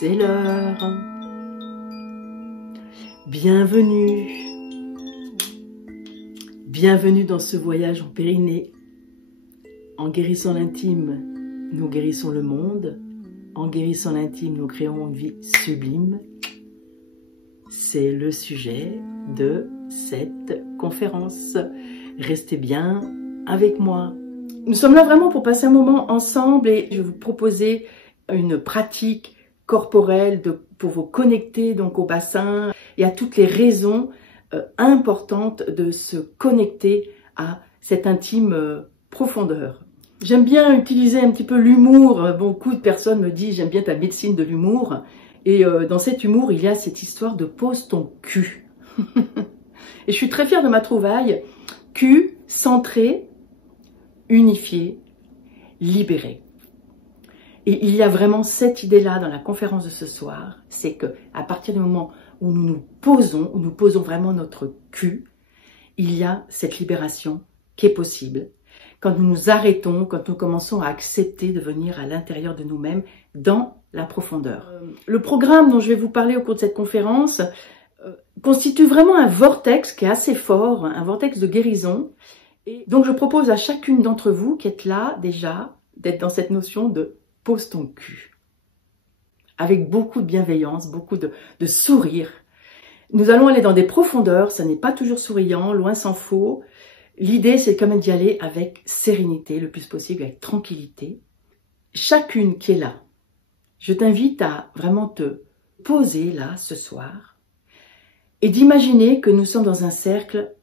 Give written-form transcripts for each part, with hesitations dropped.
c'est l'heure. Bienvenue. Bienvenue dans ce voyage en Périnée. En guérissant l'intime, nous guérissons le monde. En guérissant l'intime, nous créons une vie sublime. C'est le sujet de cette conférence. Restez bien avec moi. Nous sommes là vraiment pour passer un moment ensemble et je vais vous proposer une pratique corporelle pour vous connecter donc au bassin et à toutes les raisons importantes de se connecter à cette intime profondeur. J'aime bien utiliser un petit peu l'humour. Beaucoup de personnes me disent j'aime bien ta médecine de l'humour. Et dans cet humour, il y a cette histoire de pose ton cul. Et je suis très fière de ma trouvaille. Cul centré, unifié, libéré. Et il y a vraiment cette idée-là dans la conférence de ce soir, c'est que à partir du moment où nous posons vraiment notre cul, il y a cette libération qui est possible. Quand nous nous arrêtons, quand nous commençons à accepter de venir à l'intérieur de nous-mêmes dans la profondeur. Le programme dont je vais vous parler au cours de cette conférence constitue vraiment un vortex qui est assez fort, un vortex de guérison. Et donc je propose à chacune d'entre vous qui êtes là déjà, d'être dans cette notion de pose ton cul. Avec beaucoup de bienveillance, beaucoup de sourire. Nous allons aller dans des profondeurs, ça n'est pas toujours souriant, loin s'en faut. L'idée, c'est quand même d'y aller avec sérénité, le plus possible, avec tranquillité. Chacune qui est là, je t'invite à vraiment te poser là, ce soir, et d'imaginer que nous sommes dans un cercle,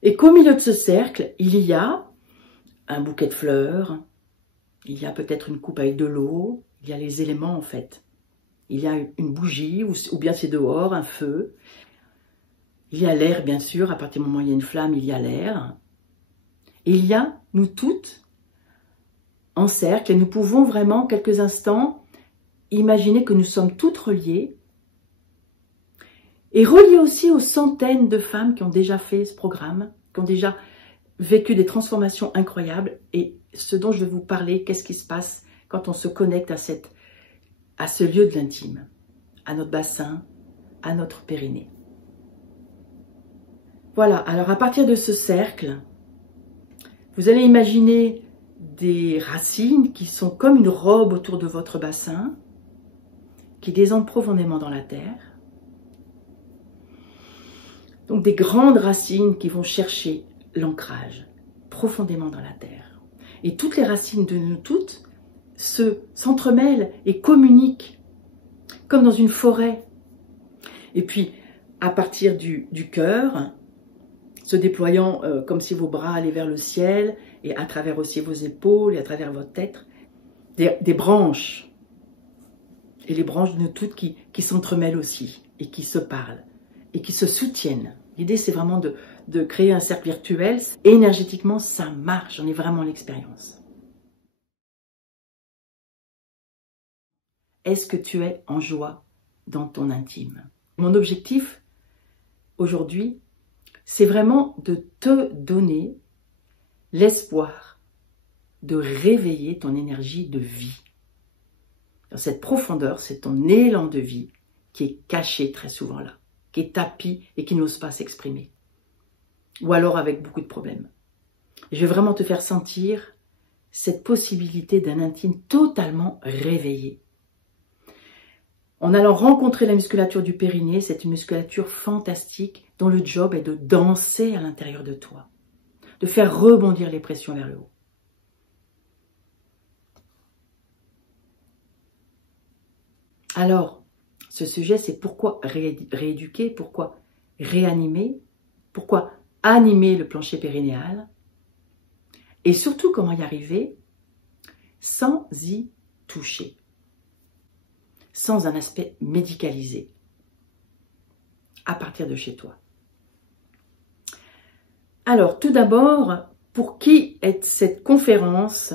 et qu'au milieu de ce cercle, il y a un bouquet de fleurs, il y a peut-être une coupe avec de l'eau, il y a les éléments en fait. Il y a une bougie, ou bien c'est dehors, un feu. Il y a l'air, bien sûr, à partir du moment où il y a une flamme, il y a l'air. Et il y a, nous toutes, en cercle, et nous pouvons vraiment, quelques instants, imaginer que nous sommes toutes reliées, et reliées aussi aux centaines de femmes qui ont déjà fait ce programme, qui ont déjà vécu des transformations incroyables, et ce dont je vais vous parler, qu'est-ce qui se passe quand on se connecte à ce lieu de l'intime, à notre bassin, à notre périnée. Voilà, alors à partir de ce cercle, vous allez imaginer des racines qui sont comme une robe autour de votre bassin, qui descendent profondément dans la terre. Donc des grandes racines qui vont chercher l'ancrage profondément dans la terre. Et toutes les racines de nous toutes s'entremêlent et communiquent comme dans une forêt. Et puis, à partir du cœur, se déployant comme si vos bras allaient vers le ciel, et à travers aussi vos épaules, et à travers votre tête, des branches. Et les branches de nous toutes qui s'entremêlent aussi, et qui se parlent, et qui se soutiennent. L'idée, c'est vraiment de créer un cercle virtuel. Et énergétiquement, ça marche, j'en ai vraiment l'expérience. Est-ce que tu es en joie dans ton intime? Mon objectif, aujourd'hui, c'est vraiment de te donner l'espoir de réveiller ton énergie de vie. Dans cette profondeur, c'est ton élan de vie qui est caché très souvent là, qui est tapi et qui n'ose pas s'exprimer. Ou alors avec beaucoup de problèmes. Et je vais vraiment te faire sentir cette possibilité d'un intime totalement réveillé. En allant rencontrer la musculature du périnée, c'est une musculature fantastique dont le job est de danser à l'intérieur de toi, de faire rebondir les pressions vers le haut. Alors, ce sujet, c'est pourquoi rééduquer, pourquoi réanimer, pourquoi animer le plancher périnéal, et surtout comment y arriver sans y toucher, sans un aspect médicalisé, à partir de chez toi. Alors, tout d'abord, pour qui est cette conférence?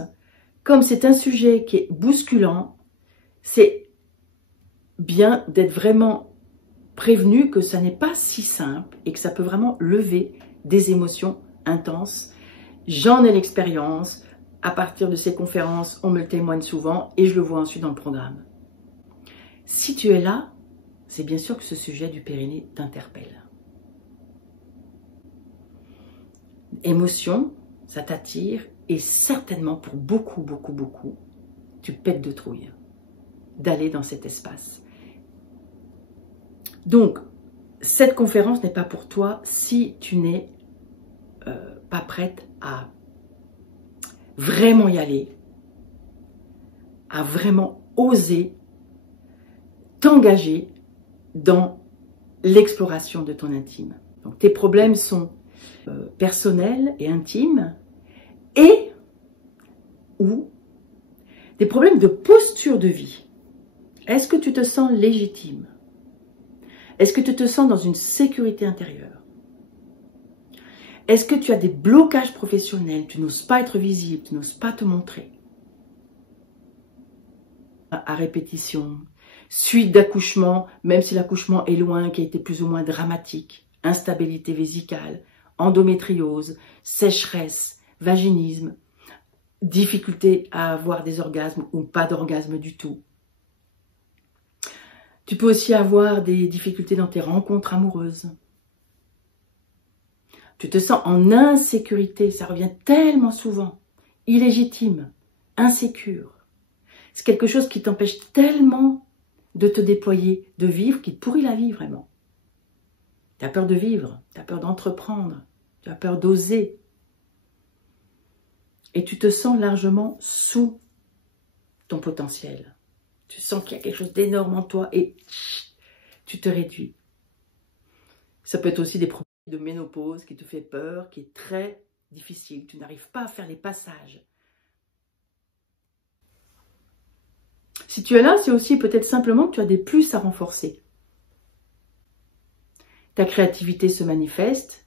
Comme c'est un sujet qui est bousculant, c'est bien d'être vraiment prévenu que ça n'est pas si simple et que ça peut vraiment lever des émotions intenses. J'en ai l'expérience à partir de ces conférences, on me le témoigne souvent et je le vois ensuite dans le programme. Si tu es là, c'est bien sûr que ce sujet du périnée t'interpelle. Émotion, ça t'attire et certainement pour beaucoup, tu pètes de trouille d'aller dans cet espace. Donc, cette conférence n'est pas pour toi si tu n'es pas prête à vraiment y aller, à vraiment oser t'engager dans l'exploration de ton intime. Donc, tes problèmes sont personnels et intimes et ou des problèmes de posture de vie. Est-ce que tu te sens légitime? Est-ce que tu te sens dans une sécurité intérieure? Est-ce que tu as des blocages professionnels? Tu n'oses pas être visible, tu n'oses pas te montrer. À répétition, suite d'accouchement, même si l'accouchement est loin, qui a été plus ou moins dramatique, instabilité vésicale, endométriose, sécheresse, vaginisme, difficulté à avoir des orgasmes ou pas d'orgasme du tout. Tu peux aussi avoir des difficultés dans tes rencontres amoureuses. Tu te sens en insécurité, ça revient tellement souvent, illégitime, insécure. C'est quelque chose qui t'empêche tellement de te déployer, de vivre, qui te pourrit la vie vraiment. Tu as peur de vivre, tu as peur d'entreprendre, tu as peur d'oser. Et tu te sens largement sous ton potentiel. Tu sens qu'il y a quelque chose d'énorme en toi et tu te réduis. Ça peut être aussi des problèmes de ménopause qui te fait peur, qui est très difficile. Tu n'arrives pas à faire les passages. Si tu es là, c'est aussi peut-être simplement que tu as des plus à renforcer. Ta créativité se manifeste,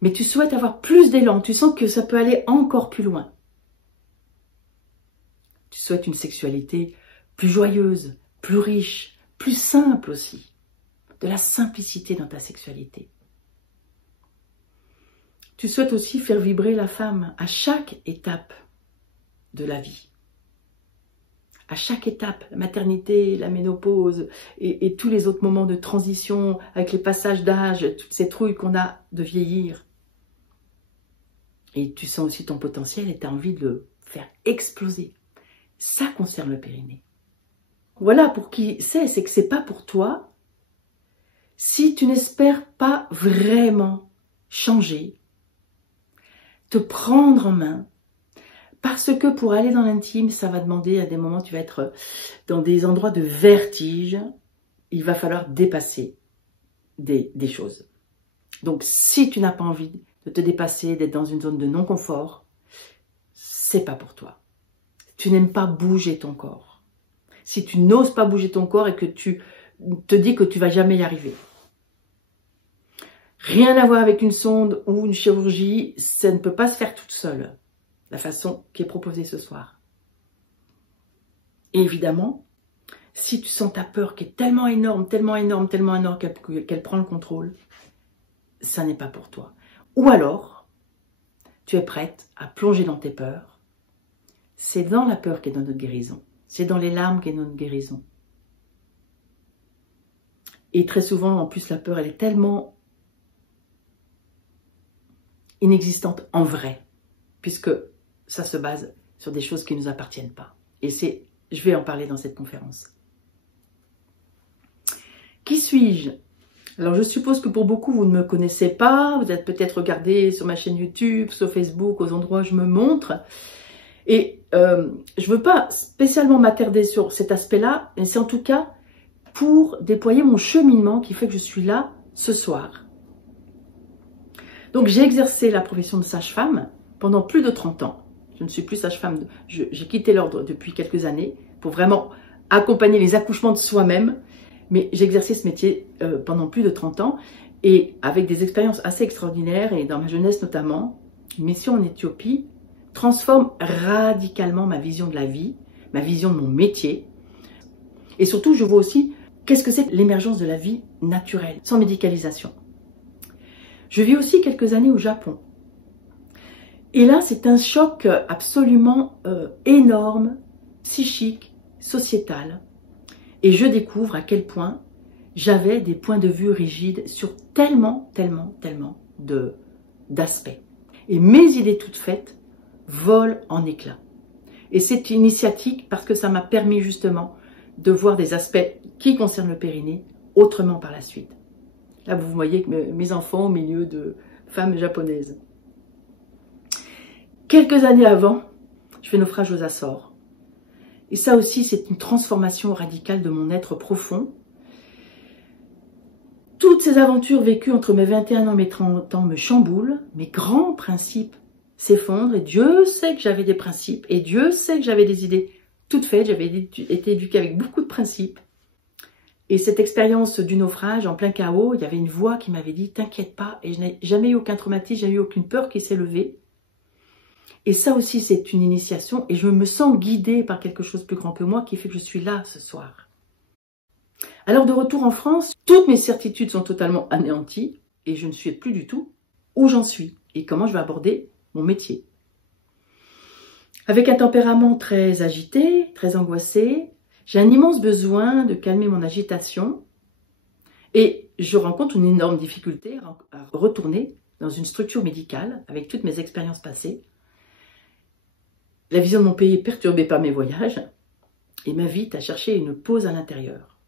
mais tu souhaites avoir plus d'élan. Tu sens que ça peut aller encore plus loin. Tu souhaites une sexualité plus joyeuse, plus riche, plus simple aussi. De la simplicité dans ta sexualité. Tu souhaites aussi faire vibrer la femme à chaque étape de la vie. À chaque étape, la maternité, la ménopause et tous les autres moments de transition avec les passages d'âge, toutes ces trouilles qu'on a de vieillir. Et tu sens aussi ton potentiel et tu as envie de le faire exploser. Ça concerne le périnée. Voilà, pour qui c'est que c'est pas pour toi si tu n'espères pas vraiment changer, te prendre en main, parce que pour aller dans l'intime, ça va demander à des moments, tu vas être dans des endroits de vertige, il va falloir dépasser des choses. Donc si tu n'as pas envie de te dépasser, d'être dans une zone de non-confort, c'est pas pour toi. Tu n'aimes pas bouger ton corps. Si tu n'oses pas bouger ton corps et que tu te dis que tu vas jamais y arriver. Rien à voir avec une sonde ou une chirurgie, ça ne peut pas se faire toute seule, la façon qui est proposée ce soir. Et évidemment, si tu sens ta peur qui est tellement énorme qu'elle prend le contrôle, ça n'est pas pour toi. Ou alors, tu es prête à plonger dans tes peurs. C'est dans la peur qu'est notre guérison. C'est dans les larmes qu'est notre guérison. Et très souvent, en plus, la peur, elle est tellement inexistante en vrai, puisque ça se base sur des choses qui ne nous appartiennent pas. Et je vais en parler dans cette conférence. Qui suis-je? Alors je suppose que pour beaucoup, vous ne me connaissez pas, vous êtes peut-être regardé sur ma chaîne YouTube, sur Facebook, aux endroits où je me montre. Et je ne veux pas spécialement m'attarder sur cet aspect-là, mais c'est en tout cas pour déployer mon cheminement qui fait que je suis là ce soir. Donc j'ai exercé la profession de sage-femme pendant plus de 30 ans. Je ne suis plus sage-femme, j'ai quitté l'ordre depuis quelques années pour vraiment accompagner les accouchements de soi-même. Mais j'ai exercé ce métier pendant plus de 30 ans et avec des expériences assez extraordinaires et dans ma jeunesse notamment, une mission en Éthiopie transforme radicalement ma vision de la vie, ma vision de mon métier. Et surtout, je vois aussi qu'est-ce que c'est que l'émergence de la vie naturelle, sans médicalisation. Je vis aussi quelques années au Japon. Et là, c'est un choc absolument énorme, psychique, sociétal. Et je découvre à quel point j'avais des points de vue rigides sur tellement d'aspects. Et mes idées toutes faites volent en éclats. Et c'est initiatique parce que ça m'a permis justement de voir des aspects qui concernent le périnée autrement par la suite. Là, vous voyez mes enfants au milieu de femmes japonaises. Quelques années avant, je fais naufrage aux Açores. Et ça aussi, c'est une transformation radicale de mon être profond. Toutes ces aventures vécues entre mes 21 ans et mes 30 ans me chamboulent. Mes grands principes s'effondrent. Et Dieu sait que j'avais des principes. Et Dieu sait que j'avais des idées toutes faites. J'avais été éduquée avec beaucoup de principes. Et cette expérience du naufrage en plein chaos, il y avait une voix qui m'avait dit « T'inquiète pas ». Et je n'ai jamais eu aucun traumatisme, j'ai eu aucune peur qui s'est levée. Et ça aussi, c'est une initiation. Et je me sens guidée par quelque chose de plus grand que moi qui fait que je suis là ce soir. Alors de retour en France, toutes mes certitudes sont totalement anéanties et je ne sais plus du tout où j'en suis et comment je vais aborder mon métier. Avec un tempérament très agité, très angoissé, j'ai un immense besoin de calmer mon agitation et je rencontre une énorme difficulté à retourner dans une structure médicale avec toutes mes expériences passées. La vision de mon pays est perturbée par mes voyages et m'invite à chercher une pause à l'intérieur.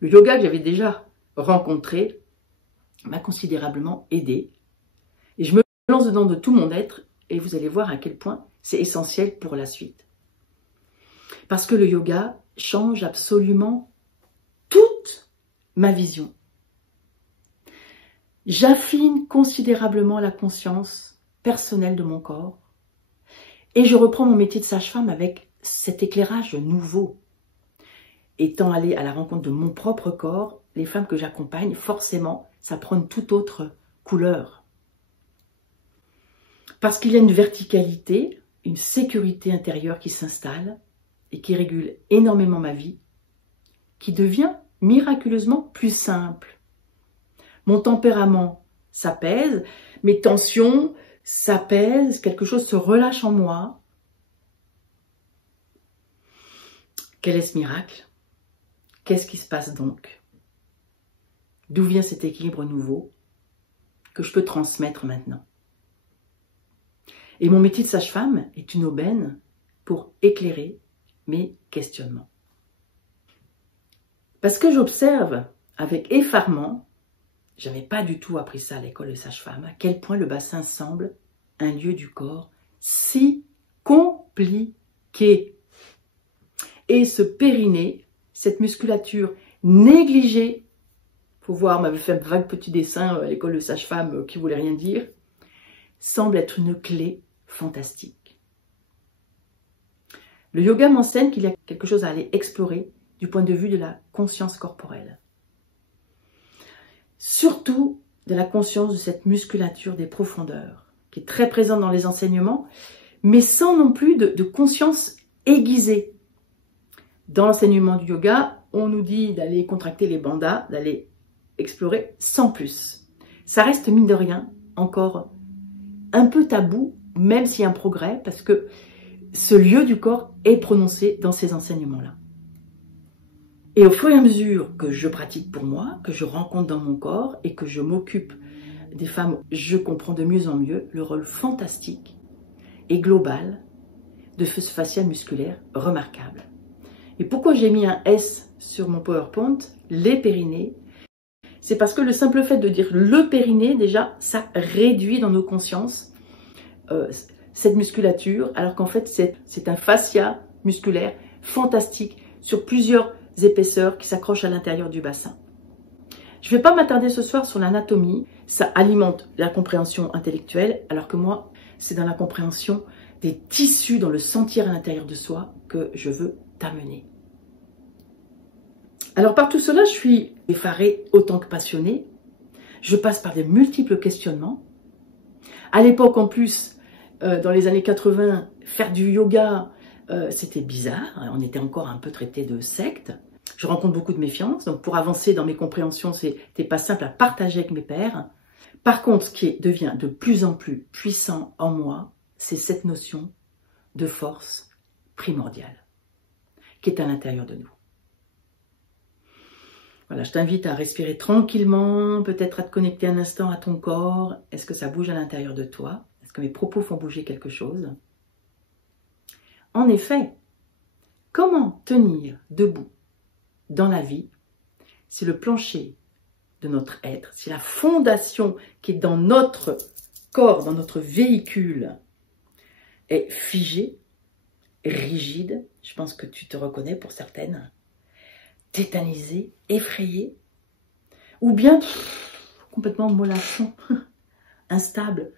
Le yoga que j'avais déjà rencontré m'a considérablement aidé. Et je me lance dedans de tout mon être et vous allez voir à quel point c'est essentiel pour la suite. Parce que le yoga change absolument toute ma vision. J'affine considérablement la conscience personnelle de mon corps et je reprends mon métier de sage-femme avec cet éclairage nouveau. Étant allée à la rencontre de mon propre corps, les femmes que j'accompagne, forcément, ça prend une toute autre couleur. Parce qu'il y a une verticalité, une sécurité intérieure qui s'installe et qui régule énormément ma vie, qui devient miraculeusement plus simple. Mon tempérament s'apaise, mes tensions s'apaisent, quelque chose se relâche en moi. Quel est ce miracle ? Qu'est-ce qui se passe donc? D'où vient cet équilibre nouveau que je peux transmettre maintenant? Et mon métier de sage-femme est une aubaine pour éclairer mes questionnements. Parce que j'observe avec effarement, je n'avais pas du tout appris ça à l'école de sage-femme, à quel point le bassin semble un lieu du corps si compliqué. Et ce périnée, cette musculature négligée, faut voir, on m'avait fait un vague petit dessin à l'école de sage-femme qui voulait rien dire, semble être une clé fantastique. Le yoga m'enseigne qu'il y a quelque chose à aller explorer du point de vue de la conscience corporelle. Surtout de la conscience de cette musculature des profondeurs, qui est très présente dans les enseignements, mais sans non plus de conscience aiguisée. Dans l'enseignement du yoga, on nous dit d'aller contracter les bandhas, d'aller explorer sans plus. Ça reste mine de rien encore un peu tabou, même s'il y a un progrès, parce que ce lieu du corps est prononcé dans ces enseignements-là. Et au fur et à mesure que je pratique pour moi, que je rencontre dans mon corps et que je m'occupe des femmes, je comprends de mieux en mieux le rôle fantastique et global de ce fascia musculaire remarquable. Et pourquoi j'ai mis un S sur mon PowerPoint, les périnées, c'est parce que le simple fait de dire le périnée, déjà, ça réduit dans nos consciences cette musculature, alors qu'en fait, c'est un fascia musculaire fantastique sur plusieurs épaisseurs qui s'accrochent à l'intérieur du bassin. Je ne vais pas m'attarder ce soir sur l'anatomie, ça alimente la compréhension intellectuelle, alors que moi, c'est dans la compréhension des tissus, dans le sentir à l'intérieur de soi que je veux t'amener. Alors par tout cela, je suis effarée autant que passionnée. Je passe par des multiples questionnements. À l'époque, en plus, dans les années 80, faire du yoga, c'était bizarre. On était encore un peu traité de secte. Je rencontre beaucoup de méfiance. Donc pour avancer dans mes compréhensions, c'était pas simple à partager avec mes pairs. Par contre, ce qui devient de plus en plus puissant en moi, c'est cette notion de force primordiale qui est à l'intérieur de nous. Voilà, je t'invite à respirer tranquillement, peut-être à te connecter un instant à ton corps. Est-ce que ça bouge à l'intérieur de toi? Est-ce que mes propos font bouger quelque chose? En effet, comment tenir debout dans la vie si le plancher de notre être, si la fondation qui est dans notre corps, dans notre véhicule, est figée, rigide? Je pense que tu te reconnais pour certaines. Tétanisée, effrayée, ou bien complètement mollasson, instable,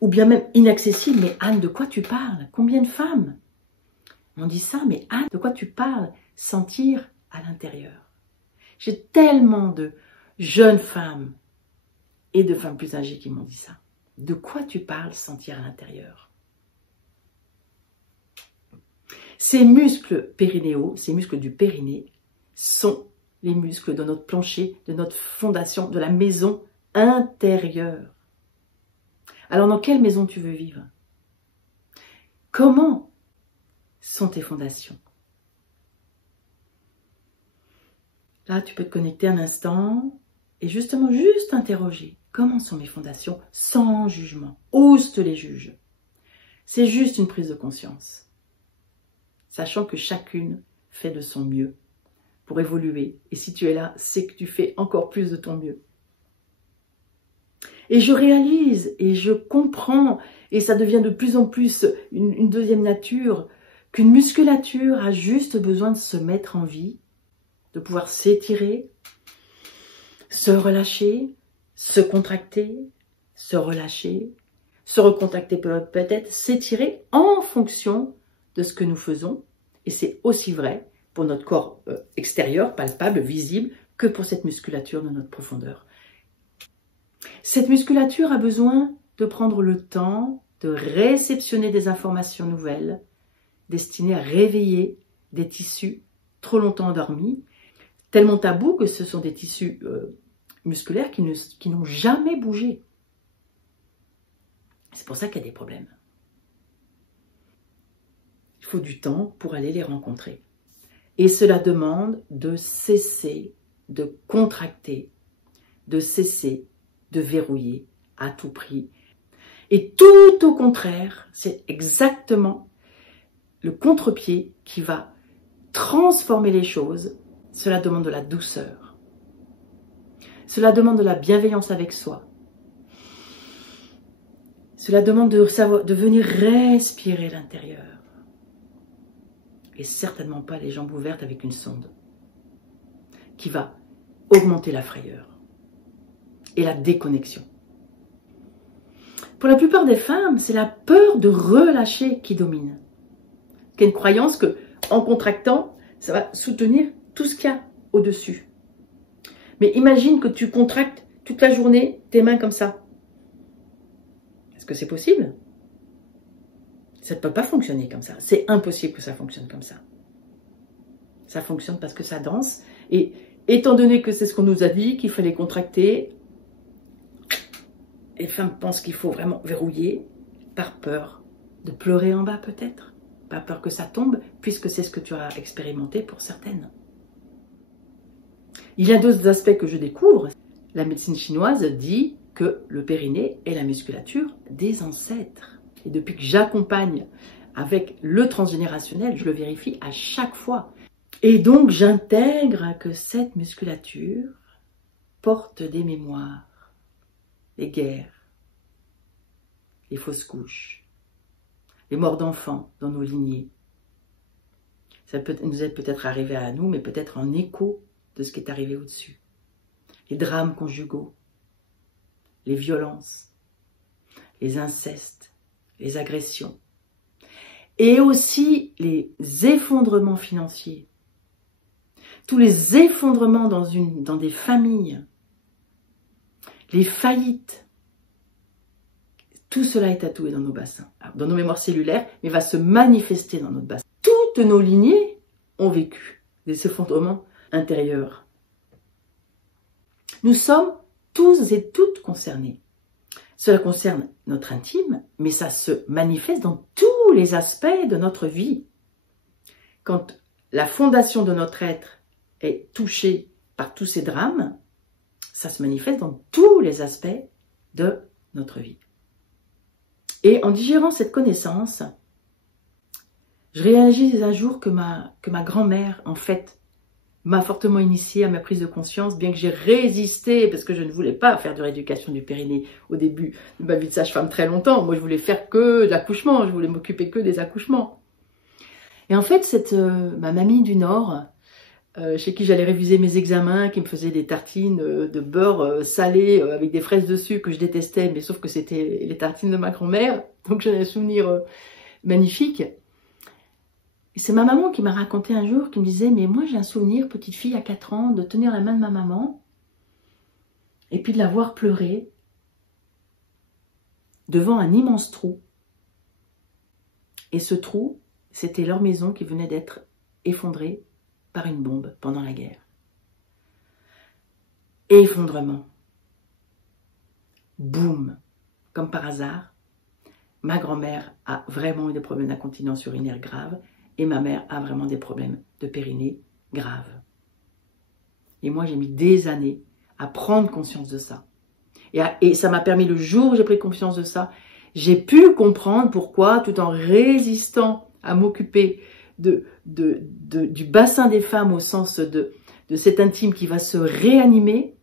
ou bien même inaccessible. Mais Anne, de quoi tu parles? Combien de femmes m'ont dit ça? Mais Anne, de quoi tu parles? Sentir à l'intérieur. J'ai tellement de jeunes femmes et de femmes plus âgées qui m'ont dit ça. De quoi tu parles, sentir à l'intérieur? Ces muscles périnéaux, ces muscles du périnée, sont les muscles de notre plancher, de notre fondation, de la maison intérieure. Alors, dans quelle maison tu veux vivre? Comment sont tes fondations? Là, tu peux te connecter un instant et justement, juste interroger. Comment sont mes fondations? Sans jugement. Ose te les juger. C'est juste une prise de conscience. Sachant que chacune fait de son mieux pour évoluer. Et si tu es là, c'est que tu fais encore plus de ton mieux. Et je réalise et je comprends, et ça devient de plus en plus une deuxième nature, qu'une musculature a juste besoin de se mettre en vie, de pouvoir s'étirer, se relâcher, se contracter, se relâcher, se recontacter peut-être, s'étirer en fonction de ce que nous faisons. Et c'est aussi vrai pour notre corps extérieur, palpable, visible, que pour cette musculature de notre profondeur. Cette musculature a besoin de prendre le temps de réceptionner des informations nouvelles destinées à réveiller des tissus trop longtemps endormis, tellement tabous que ce sont des tissus musculaires qui n'ont jamais bougé. C'est pour ça qu'il y a des problèmes. Il faut du temps pour aller les rencontrer. Et cela demande de cesser de contracter, de cesser de verrouiller à tout prix. Et tout au contraire, c'est exactement le contre-pied qui va transformer les choses. Cela demande de la douceur. Cela demande de la bienveillance avec soi. Cela demande de venir respirer l'intérieur. Et certainement pas les jambes ouvertes avec une sonde qui va augmenter la frayeur et la déconnexion. Pour la plupart des femmes, c'est la peur de relâcher qui domine. Il y a une croyance que, en contractant, ça va soutenir tout ce qu'il y a au-dessus. Mais imagine que tu contractes toute la journée tes mains comme ça. Est-ce que c'est possible? Ça ne peut pas fonctionner comme ça. C'est impossible que ça fonctionne comme ça. Ça fonctionne parce que ça danse. Et étant donné que c'est ce qu'on nous a dit, qu'il fallait contracter, les femmes pensent qu'il faut vraiment verrouiller par peur de pleurer en bas peut-être. Pas peur que ça tombe, puisque c'est ce que tu as expérimenté pour certaines. Il y a d'autres aspects que je découvre. La médecine chinoise dit que le périnée est la musculature des ancêtres. Et depuis que j'accompagne avec le transgénérationnel, je le vérifie à chaque fois. Et donc, j'intègre que cette musculature porte des mémoires, les guerres, les fausses couches, les morts d'enfants dans nos lignées. Ça peut nous être peut-être arrivé à nous, mais peut-être en écho de ce qui est arrivé au-dessus. Les drames conjugaux, les violences, les incestes, les agressions, et aussi les effondrements financiers, tous les effondrements dans des familles, les faillites, tout cela est tatoué dans nos bassins, dans nos mémoires cellulaires, mais va se manifester dans notre bassin. Toutes nos lignées ont vécu des effondrements intérieurs. Nous sommes tous et toutes concernés Cela concerne notre intime, mais ça se manifeste dans tous les aspects de notre vie. Quand la fondation de notre être est touchée par tous ces drames, ça se manifeste dans tous les aspects de notre vie. Et en digérant cette connaissance, je réalise un jour que ma grand-mère, en fait, m'a fortement initiée à ma prise de conscience, bien que j'ai résisté, parce que je ne voulais pas faire de rééducation du périnée au début de ma vie de sage-femme très longtemps. Moi, je voulais faire que de l'accouchement, je voulais m'occuper que des accouchements. Et en fait, ma mamie du Nord, chez qui j'allais réviser mes examens, qui me faisait des tartines de beurre salé avec des fraises dessus que je détestais, mais sauf que c'était les tartines de ma grand-mère, donc j'en ai un souvenir magnifique. Et c'est ma maman qui m'a raconté un jour, qui me disait, mais moi j'ai un souvenir, petite fille à 4 ans, de tenir la main de ma maman, et puis de la voir pleurer devant un immense trou. Et ce trou, c'était leur maison qui venait d'être effondrée par une bombe pendant la guerre. Effondrement. Boum. Comme par hasard, ma grand-mère a vraiment eu des problèmes d'incontinence urinaire graves et ma mère a vraiment des problèmes de périnée graves. Et moi, j'ai mis des années à prendre conscience de ça. Et ça m'a permis, le jour où j'ai pris conscience de ça, j'ai pu comprendre pourquoi, tout en résistant à m'occuper du bassin des femmes au sens de cet intime qui va se réanimer,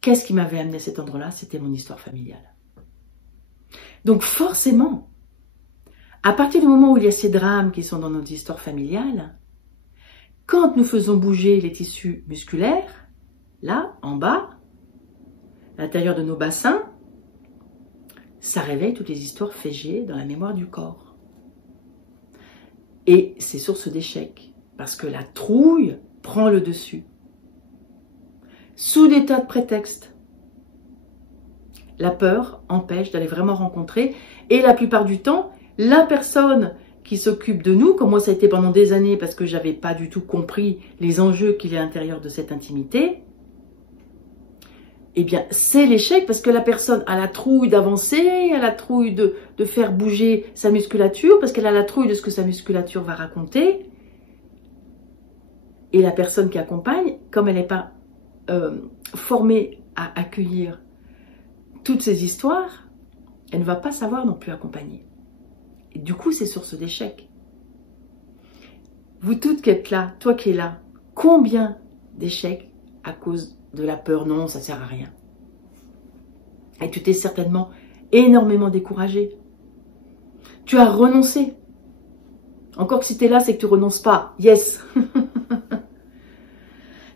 qu'est-ce qui m'avait amené à cet endroit-là? C'était mon histoire familiale. Donc forcément, à partir du moment où il y a ces drames qui sont dans notre histoire familiale, quand nous faisons bouger les tissus musculaires, là, en bas, à l'intérieur de nos bassins, ça réveille toutes les histoires figées dans la mémoire du corps. Et c'est source d'échec, parce que la trouille prend le dessus. Sous des tas de prétextes. La peur empêche d'aller vraiment rencontrer, et la plupart du temps, la personne qui s'occupe de nous, comme moi ça a été pendant des années parce que je n'avais pas du tout compris les enjeux qu'il y a à l'intérieur de cette intimité, eh bien c'est l'échec parce que la personne a la trouille d'avancer, elle a la trouille de faire bouger sa musculature, parce qu'elle a la trouille de ce que sa musculature va raconter. Et la personne qui accompagne, comme elle n'est pas formée à accueillir toutes ces histoires, elle ne va pas savoir non plus accompagner. Et du coup, c'est source d'échec. Vous toutes qui êtes là, toi qui es là, combien d'échecs à cause de la peur? Non, ça ne sert à rien. Et tu t'es certainement énormément découragé. Tu as renoncé. Encore que si tu es là, c'est que tu ne renonces pas. Yes.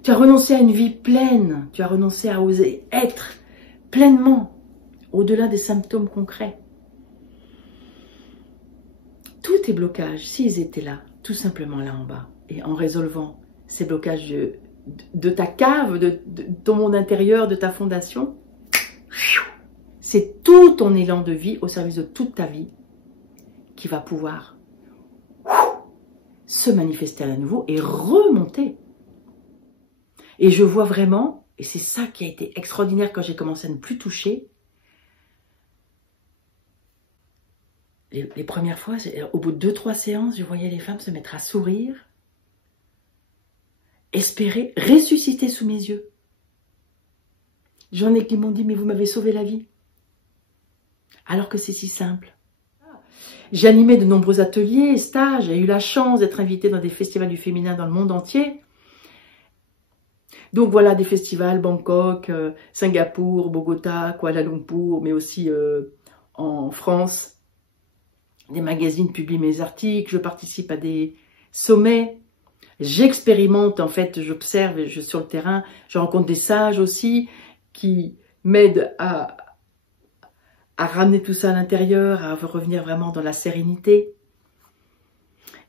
Tu as renoncé à une vie pleine. Tu as renoncé à oser être pleinement au-delà des symptômes concrets. Tous tes blocages, s'ils étaient là, tout simplement là en bas, et en résolvant ces blocages de ta cave, de ton monde intérieur, de ta fondation, c'est tout ton élan de vie au service de toute ta vie qui va pouvoir se manifester à nouveau et remonter. Et je vois vraiment, et c'est ça qui a été extraordinaire quand j'ai commencé à ne plus toucher, les premières fois, au bout de 2-3 séances, je voyais les femmes se mettre à sourire, espérer, ressusciter sous mes yeux. J'en ai qui m'ont dit, mais vous m'avez sauvé la vie. Alors que c'est si simple. J'ai animé de nombreux ateliers, stages, j'ai eu la chance d'être invitée dans des festivals du féminin dans le monde entier. Donc voilà, des festivals, Bangkok, Singapour, Bogota, Kuala Lumpur, mais aussi en France. Des magazines publient mes articles, je participe à des sommets, j'expérimente en fait, j'observe et je suis sur le terrain, je rencontre des sages aussi qui m'aident à ramener tout ça à l'intérieur, à revenir vraiment dans la sérénité.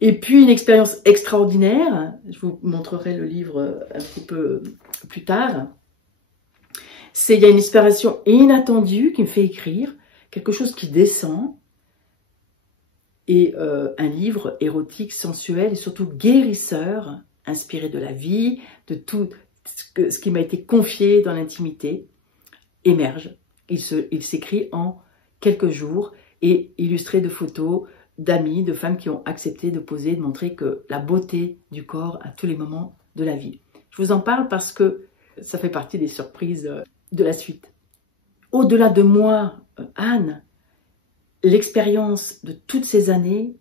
Et puis une expérience extraordinaire, je vous montrerai le livre un petit peu plus tard, il y a une inspiration inattendue qui me fait écrire, quelque chose qui descend, et un livre érotique, sensuel et surtout guérisseur, inspiré de la vie, de tout ce qui m'a été confié dans l'intimité, émerge. Il s'écrit en quelques jours et illustré de photos d'amis, de femmes qui ont accepté de poser, de montrer que la beauté du corps à tous les moments de la vie. Je vous en parle parce que ça fait partie des surprises de la suite. Au-delà de moi, Anne, l'expérience de toutes ces années,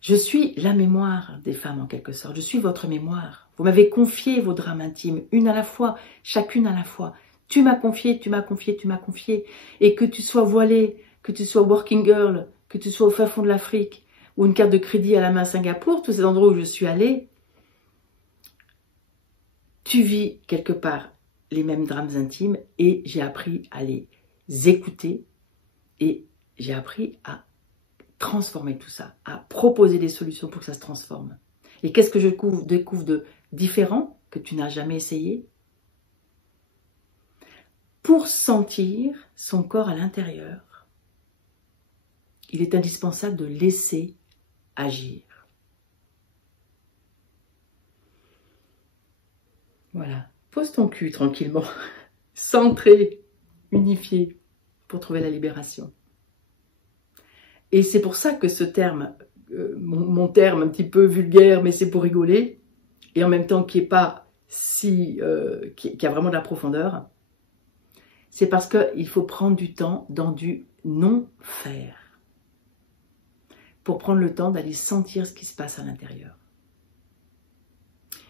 je suis la mémoire des femmes en quelque sorte. Je suis votre mémoire. Vous m'avez confié vos drames intimes, une à la fois, chacune à la fois. Tu m'as confié, tu m'as confié, tu m'as confié. Et que tu sois voilée, que tu sois working girl, que tu sois au fin fond de l'Afrique, ou une carte de crédit à la main à Singapour, tous ces endroits où je suis allée, tu vis quelque part les mêmes drames intimes et j'ai appris à les écouter et j'ai appris à transformer tout ça, à proposer des solutions pour que ça se transforme. Et qu'est-ce que je découvre de différent que tu n'as jamais essayé? Pour sentir son corps à l'intérieur, il est indispensable de laisser agir. Voilà, pose ton cul tranquillement, centré, unifié, pour trouver la libération. Et c'est pour ça que ce terme, mon terme un petit peu vulgaire, mais c'est pour rigoler, et en même temps qui est pas si, qui a vraiment de la profondeur, c'est parce qu'il faut prendre du temps dans du non-faire, pour prendre le temps d'aller sentir ce qui se passe à l'intérieur.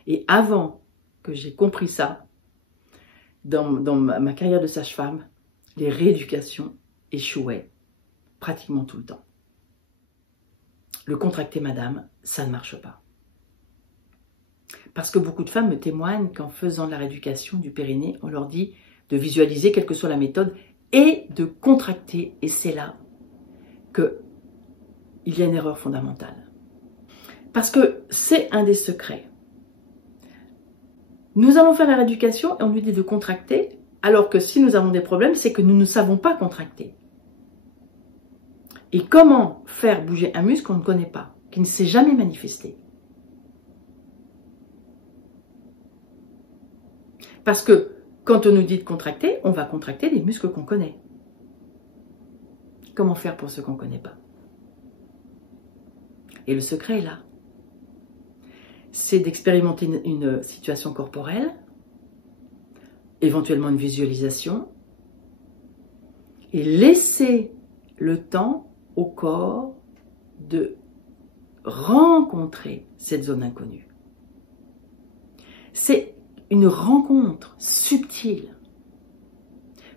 Et avant que j'ai compris ça, dans ma carrière de sage-femme, les rééducations échouaient pratiquement tout le temps. Le contracter madame, ça ne marche pas. Parce que beaucoup de femmes me témoignent qu'en faisant de la rééducation du périnée, on leur dit de visualiser, quelle que soit la méthode, et de contracter. Et c'est là qu'il y a une erreur fondamentale. Parce que c'est un des secrets. Nous allons faire la rééducation et on lui dit de contracter, alors que si nous avons des problèmes, c'est que nous ne savons pas contracter. Et comment faire bouger un muscle qu'on ne connaît pas, qui ne s'est jamais manifesté? Parce que quand on nous dit de contracter, on va contracter des muscles qu'on connaît. Comment faire pour ceux qu'on ne connaît pas? Et le secret est là. C'est d'expérimenter une situation corporelle, éventuellement une visualisation, et laisser le temps au corps de rencontrer cette zone inconnue. C'est une rencontre subtile,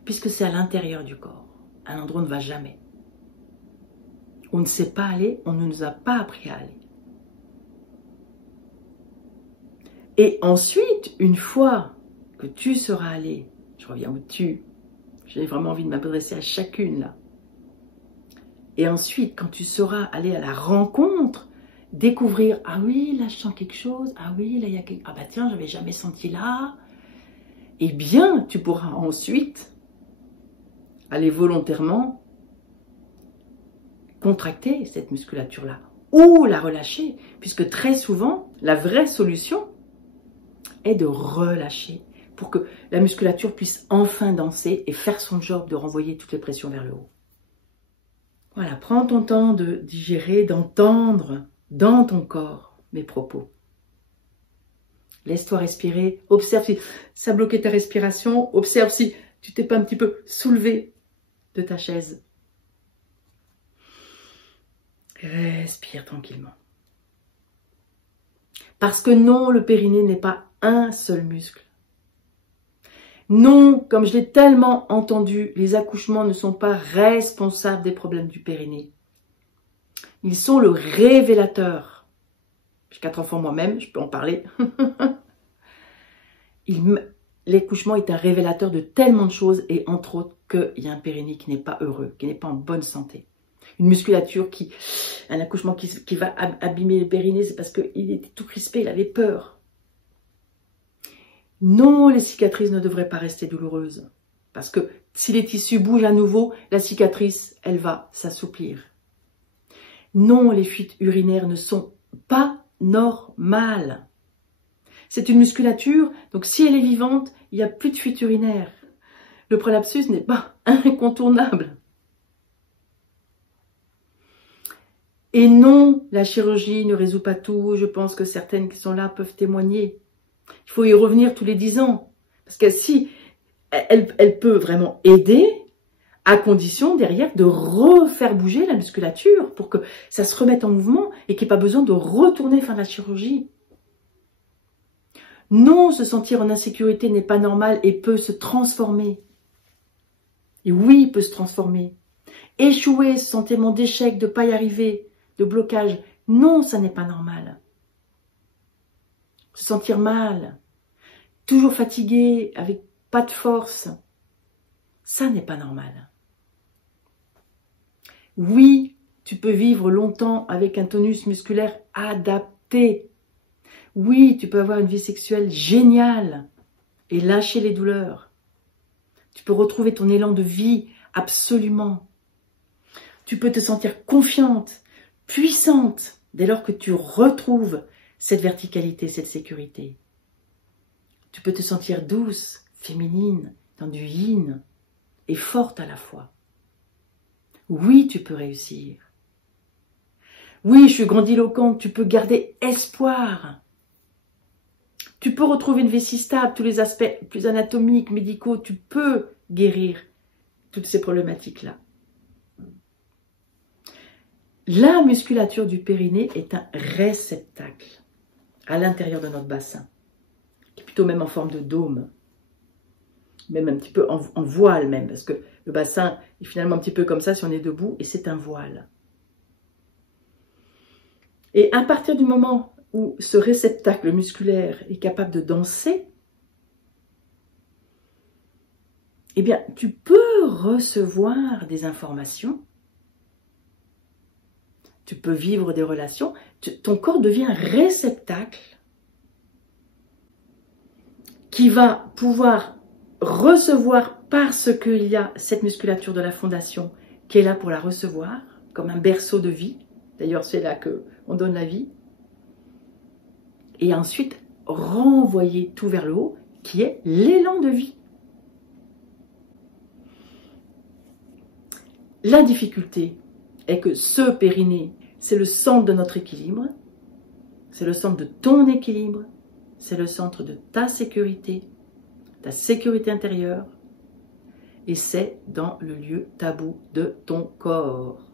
puisque c'est à l'intérieur du corps, un endroit où on ne va jamais. On ne sait pas aller, on ne nous a pas appris à aller. Et ensuite, une fois que tu seras allé, je reviens au tu, j'ai vraiment envie de m'adresser à chacune là. Et ensuite, quand tu seras allé à la rencontre, découvrir, ah oui, là je sens quelque chose, ah oui, là il y a quelque... ah bah tiens, j'avais jamais senti là. Eh bien, tu pourras ensuite aller volontairement contracter cette musculature-là ou la relâcher, puisque très souvent, la vraie solution est de relâcher pour que la musculature puisse enfin danser et faire son job de renvoyer toutes les pressions vers le haut. Voilà, prends ton temps de digérer, d'entendre dans ton corps mes propos. Laisse-toi respirer, observe si ça a bloqué ta respiration, observe si tu t'es pas un petit peu soulevé de ta chaise. Respire tranquillement. Parce que non, le périnée n'est pas un seul muscle. Non, comme je l'ai tellement entendu, les accouchements ne sont pas responsables des problèmes du périnée. Ils sont le révélateur. J'ai 4 enfants moi-même, je peux en parler. L'accouchement est un révélateur de tellement de choses et entre autres qu'il y a un périnée qui n'est pas heureux, qui n'est pas en bonne santé. Une musculature un accouchement qui va abîmer le périnée, c'est parce qu'il était tout crispé, il avait peur. Non, les cicatrices ne devraient pas rester douloureuses. Parce que si les tissus bougent à nouveau, la cicatrice, elle va s'assouplir. Non, les fuites urinaires ne sont pas normales. C'est une musculature, donc si elle est vivante, il n'y a plus de fuite urinaire. le prolapsus n'est pas incontournable. Et non, la chirurgie ne résout pas tout. Je pense que certaines qui sont là peuvent témoigner. Il faut y revenir tous les 10 ans. Parce que si elle peut vraiment aider, à condition derrière de refaire bouger la musculature pour que ça se remette en mouvement et qu'il n'y ait pas besoin de retourner faire la chirurgie. Non, se sentir en insécurité n'est pas normal et peut se transformer. Et oui, il peut se transformer. Échouer, ce sentiment d'échec, de ne pas y arriver, de blocage, non, ça n'est pas normal. Se sentir mal, toujours fatigué, avec pas de force, ça n'est pas normal. Oui, tu peux vivre longtemps avec un tonus musculaire adapté. Oui, tu peux avoir une vie sexuelle géniale et lâcher les douleurs. Tu peux retrouver ton élan de vie absolument. Tu peux te sentir confiante, puissante, dès lors que tu retrouves cette verticalité, cette sécurité. Tu peux te sentir douce, féminine, dans du yin et forte à la fois. Oui, tu peux réussir. Oui, je suis grandiloquente, tu peux garder espoir. Tu peux retrouver une vessie stable, tous les aspects plus anatomiques, médicaux, tu peux guérir toutes ces problématiques-là. La musculature du périnée est un réceptacle à l'intérieur de notre bassin, qui est plutôt même en forme de dôme, même un petit peu en voile même, parce que le bassin est finalement un petit peu comme ça si on est debout, et c'est un voile. Et à partir du moment où ce réceptacle musculaire est capable de danser, eh bien, tu peux recevoir des informations, tu peux vivre des relations, ton corps devient un réceptacle qui va pouvoir recevoir parce qu'il y a cette musculature de la fondation qui est là pour la recevoir, comme un berceau de vie. D'ailleurs, c'est là qu'on donne la vie. Et ensuite, renvoyer tout vers le haut, qui est l'élan de vie. La difficulté est que ce périnée, c'est le centre de notre équilibre, c'est le centre de ton équilibre, c'est le centre de ta sécurité intérieure, et c'est dans le lieu tabou de ton corps.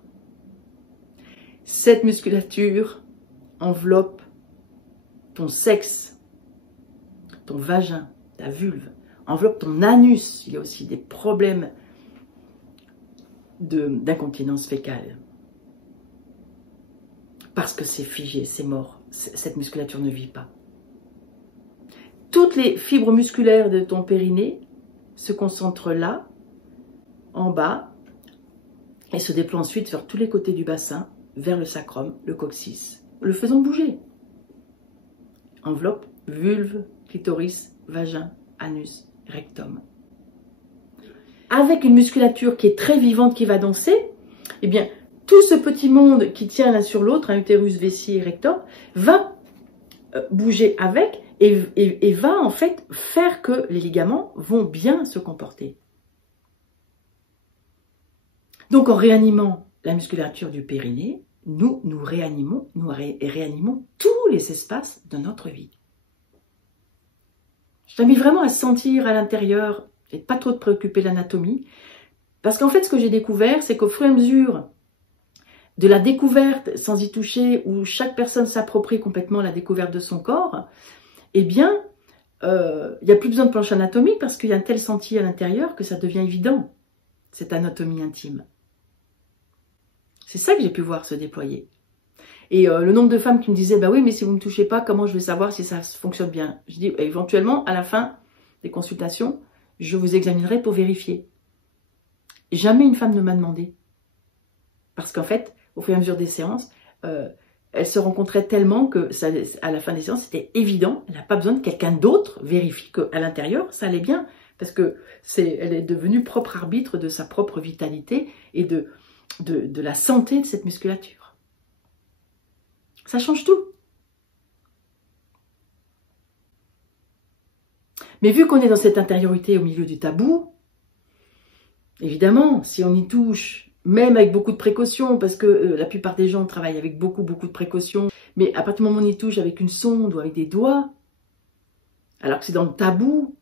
Cette musculature enveloppe ton sexe, ton vagin, ta vulve, enveloppe ton anus. Il y a aussi des problèmes d'incontinence fécale. Parce que c'est figé, c'est mort. Cette musculature ne vit pas. Toutes les fibres musculaires de ton périnée se concentrent là, en bas, et se déploient ensuite sur tous les côtés du bassin, vers le sacrum, le coccyx, le faisant bouger. Enveloppe, vulve, clitoris, vagin, anus, rectum. Avec une musculature qui est très vivante, qui va danser, eh bien, tout ce petit monde qui tient l'un sur l'autre, un utérus, vessie et rectum, va bouger avec et va en fait faire que les ligaments vont bien se comporter. Donc en réanimant la musculature du périnée, nous réanimons tous les espaces de notre vie. Je t'invite vraiment à sentir à l'intérieur et pas trop te préoccuper de l'anatomie. Parce qu'en fait, ce que j'ai découvert, c'est qu'au fur et à mesure de la découverte sans y toucher, où chaque personne s'approprie complètement la découverte de son corps, eh bien, il n'y a plus besoin de planche anatomique parce qu'il y a un tel senti à l'intérieur que ça devient évident, cette anatomie intime. C'est ça que j'ai pu voir se déployer. Et le nombre de femmes qui me disaient, bah oui, mais si vous ne me touchez pas, comment je vais savoir si ça fonctionne bien? Je dis, éventuellement, à la fin des consultations, je vous examinerai pour vérifier. Jamais une femme ne m'a demandé. Parce qu'en fait, au fur et à mesure des séances, elles se rencontraient tellement que ça, à la fin des séances, c'était évident. Elle n'a pas besoin de quelqu'un d'autre vérifie qu'à l'intérieur, ça allait bien. Parce que elle est devenue propre arbitre de sa propre vitalité et de la santé de cette musculature. Ça change tout. Mais vu qu'on est dans cette intériorité au milieu du tabou, Évidemment, si on y touche, même avec beaucoup de précautions, parce que la plupart des gens travaillent avec beaucoup de précautions, mais à partir du moment où on y touche avec une sonde ou avec des doigts, alors que c'est dans le tabou,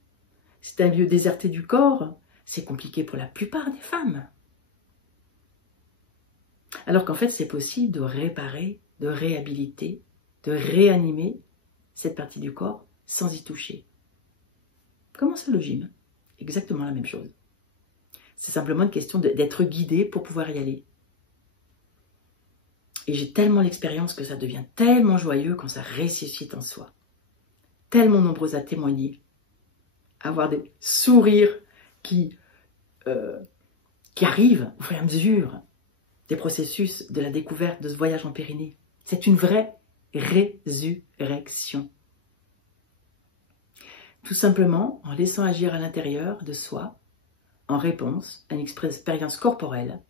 c'est un lieu déserté du corps, c'est compliqué pour la plupart des femmes. Alors qu'en fait, c'est possible de réparer, de réhabiliter, de réanimer cette partie du corps sans y toucher. Comment ça le gym? Exactement la même chose. C'est simplement une question d'être guidé pour pouvoir y aller. Et j'ai tellement l'expérience que ça devient tellement joyeux quand ça ressuscite en soi. Tellement nombreux à témoigner. Avoir des sourires qui arrivent au fur et à mesure des processus de la découverte de ce voyage en Périnée. C'est une vraie résurrection. Tout simplement en laissant agir à l'intérieur de soi, en réponse à une expérience corporelle.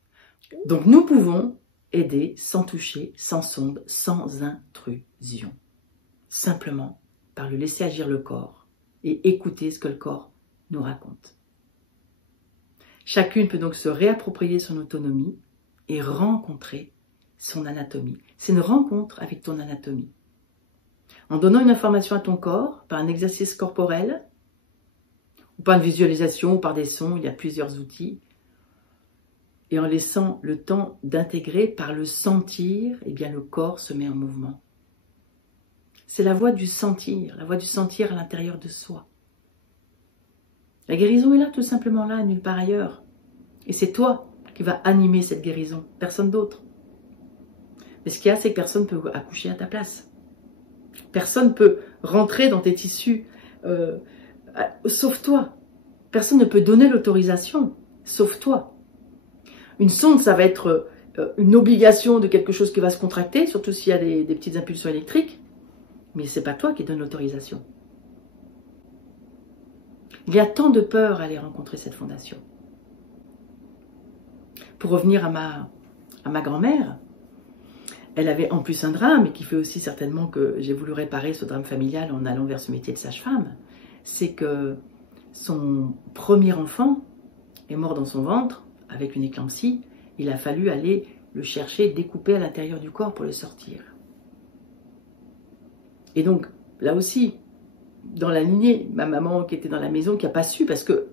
Donc nous pouvons aider sans toucher, sans sonde, sans intrusion. Simplement par le laisser agir le corps et écouter ce que le corps nous raconte. Chacune peut donc se réapproprier son autonomie et rencontrer son anatomie. C'est une rencontre avec ton anatomie. En donnant une information à ton corps, par un exercice corporel, ou par une visualisation, ou par des sons, il y a plusieurs outils, et en laissant le temps d'intégrer par le sentir, eh bien le corps se met en mouvement. C'est la voie du sentir à l'intérieur de soi. La guérison est là, tout simplement là, nulle part ailleurs. Et c'est toi qui vas animer cette guérison, personne d'autre. Mais ce qu'il y a, c'est que personne ne peut accoucher à ta place. Personne ne peut rentrer dans tes tissus, sauf toi. Personne ne peut donner l'autorisation, sauf toi. Une sonde, ça va être une obligation de quelque chose qui va se contracter, surtout s'il y a des petites impulsions électriques. Mais ce n'est pas toi qui donne l'autorisation. Il y a tant de peur à aller rencontrer cette fondation. Pour revenir à ma grand-mère, elle avait en plus un drame, et qui fait aussi certainement que j'ai voulu réparer ce drame familial en allant vers ce métier de sage-femme, c'est que son premier enfant est mort dans son ventre avec une éclampsie. Il a fallu aller le chercher, découper à l'intérieur du corps pour le sortir. Et donc, là aussi, dans la lignée, ma maman qui était dans la maison, qui n'a pas su, parce que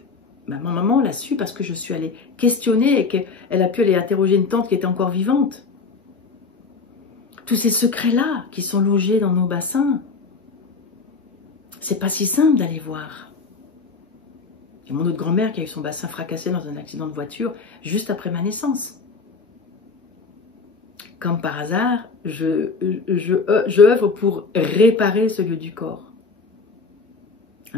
ma maman l'a su parce que je suis allée questionner et qu'elle a pu aller interroger une tante qui était encore vivante. Tous ces secrets-là qui sont logés dans nos bassins, c'est pas si simple d'aller voir. Il y a mon autre grand-mère qui a eu son bassin fracassé dans un accident de voiture juste après ma naissance. Comme par hasard, je œuvre pour réparer ce lieu du corps.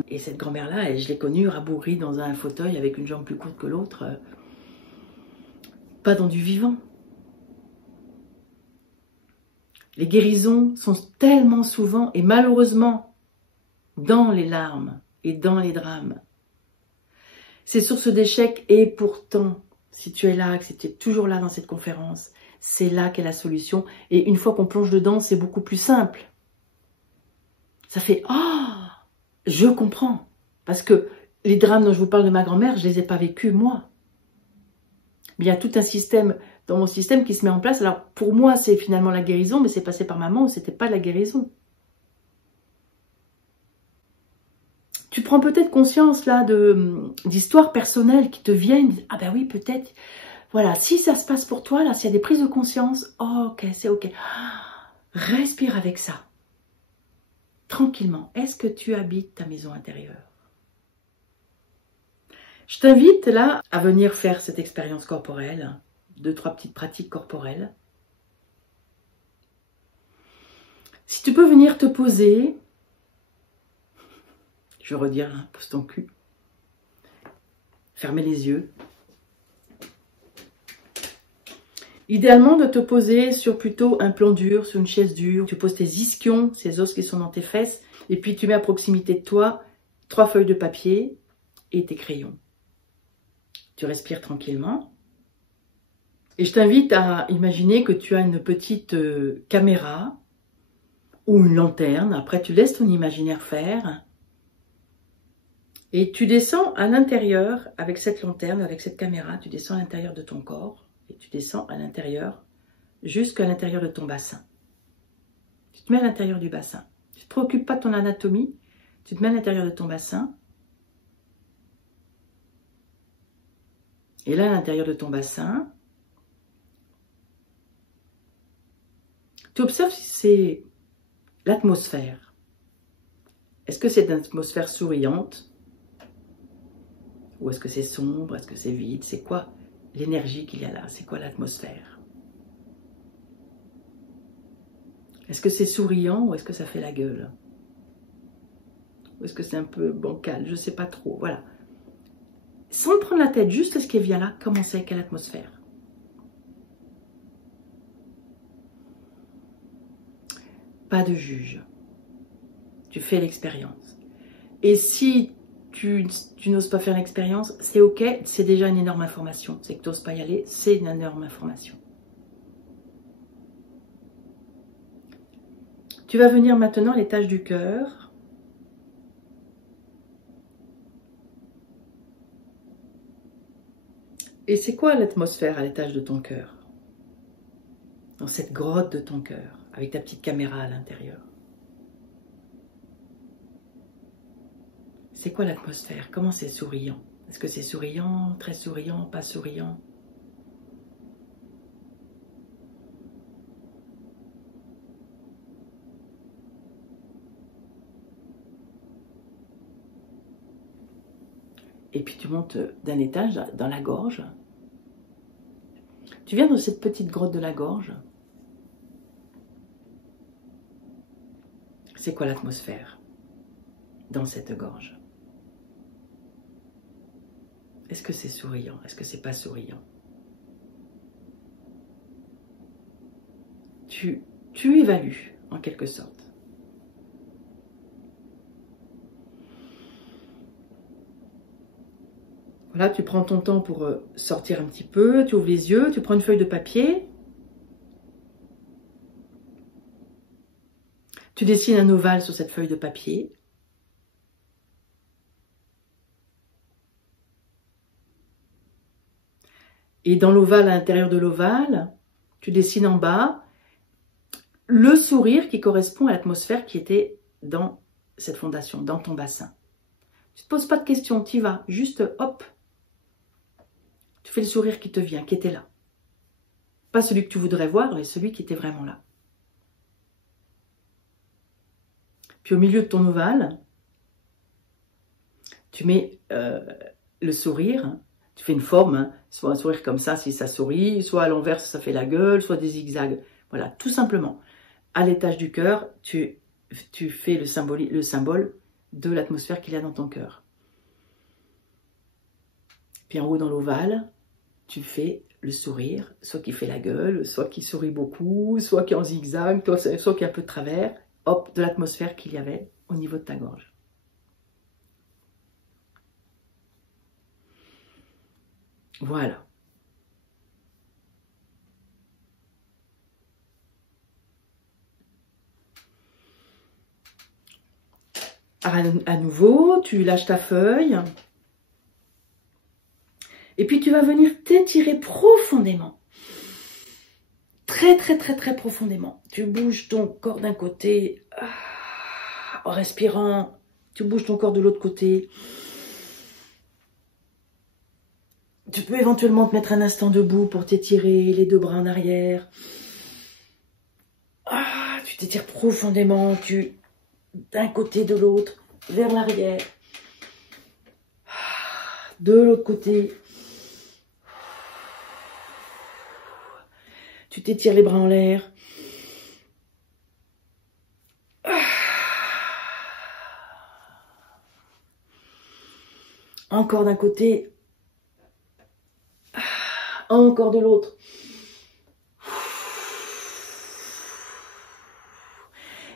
Et cette grand-mère-là, je l'ai connue rabougrie dans un fauteuil avec une jambe plus courte que l'autre, pas dans du vivant. Les guérisons sont tellement souvent, et malheureusement, dans les larmes et dans les drames. C'est source d'échec, et pourtant, si tu es là, que tu es toujours là dans cette conférence, c'est là qu'est la solution. Et une fois qu'on plonge dedans, c'est beaucoup plus simple. Ça fait « Oh, je comprends !» Parce que les drames dont je vous parle de ma grand-mère, je ne les ai pas vécus moi. Mais il y a tout un système dans mon système qui se met en place. Alors pour moi, c'est finalement la guérison, mais c'est passé par maman, ce n'était pas la guérison. Tu prends peut-être conscience là d'histoires personnelles qui te viennent. Ah ben oui, peut-être. Voilà, si ça se passe pour toi, là, s'il y a des prises de conscience, oh, ok, c'est ok. Respire avec ça. Tranquillement. Est-ce que tu habites ta maison intérieure? Je t'invite là à venir faire cette expérience corporelle, 2-3 petites pratiques corporelles. Si tu peux venir te poser, je veux redire, hein, pose ton cul, fermez les yeux. Idéalement de te poser sur plutôt un plan dur, sur une chaise dure. Tu poses tes ischions, ces os qui sont dans tes fesses, et puis tu mets à proximité de toi 3 feuilles de papier et tes crayons. Tu respires tranquillement. Et je t'invite à imaginer que tu as une petite caméra ou une lanterne. Après, tu laisses ton imaginaire faire. Et tu descends à l'intérieur, avec cette lanterne, avec cette caméra, tu descends à l'intérieur de ton corps, et tu descends à l'intérieur, jusqu'à l'intérieur de ton bassin. Tu te mets à l'intérieur du bassin. Tu ne te préoccupes pas de ton anatomie, tu te mets à l'intérieur de ton bassin. Et là, à l'intérieur de ton bassin, tu observes si c'est l'atmosphère. Est-ce que c'est une atmosphère souriante? Ou est-ce que c'est sombre? Est-ce que c'est vide? C'est quoi l'énergie qu'il y a là? C'est quoi l'atmosphère? Est-ce que c'est souriant ou est-ce que ça fait la gueule? Ou est-ce que c'est un peu bancal? Je ne sais pas trop. Voilà. Sans prendre la tête, juste ce qui vient là, comment c'est, quelle atmosphère? Pas de juge. Tu fais l'expérience. Et si tu n'oses pas faire l'expérience, c'est ok, c'est déjà une énorme information. C'est que tu n'oses pas y aller, c'est une énorme information. Tu vas venir maintenant à l'étage du cœur. Et c'est quoi l'atmosphère à l'étage de ton cœur? Dans cette grotte de ton cœur, avec ta petite caméra à l'intérieur. C'est quoi l'atmosphère? Comment c'est souriant? Est-ce que c'est souriant, très souriant, pas souriant? Et puis tu montes d'un étage dans la gorge. Tu viens dans cette petite grotte de la gorge. C'est quoi l'atmosphère dans cette gorge? Est-ce que c'est souriant? Est-ce que c'est pas souriant? Tu évalues en quelque sorte. Voilà, tu prends ton temps pour sortir un petit peu, tu ouvres les yeux, tu prends une feuille de papier. Tu dessines un ovale sur cette feuille de papier. Et dans l'ovale, à l'intérieur de l'ovale, tu dessines en bas le sourire qui correspond à l'atmosphère qui était dans cette fondation, dans ton bassin. Tu ne te poses pas de questions, tu y vas, juste hop. Tu fais le sourire qui te vient, qui était là. Pas celui que tu voudrais voir, mais celui qui était vraiment là. Puis au milieu de ton ovale, tu mets le sourire. Tu fais une forme, soit un sourire comme ça si ça sourit, soit à l'envers si ça fait la gueule, soit des zigzags. Voilà, tout simplement. À l'étage du cœur, tu fais le symbole de l'atmosphère qu'il y a dans ton cœur. Puis en haut dans l'ovale, tu fais le sourire, soit qui fait la gueule, soit qui sourit beaucoup, soit qui est en zigzag, soit qui est un peu de travers, hop, de l'atmosphère qu'il y avait au niveau de ta gorge. Voilà. À nouveau, tu lâches ta feuille. Et puis tu vas venir t'étirer profondément. Très, très, très, très profondément. Tu bouges ton corps d'un côté en respirant. Tu bouges ton corps de l'autre côté. Tu peux éventuellement te mettre un instant debout pour t'étirer les deux bras en arrière. Tu t'étires profondément, d'un côté, de l'autre, vers l'arrière. De l'autre côté. Tu t'étires les bras en l'air. Encore d'un côté. Encore de l'autre.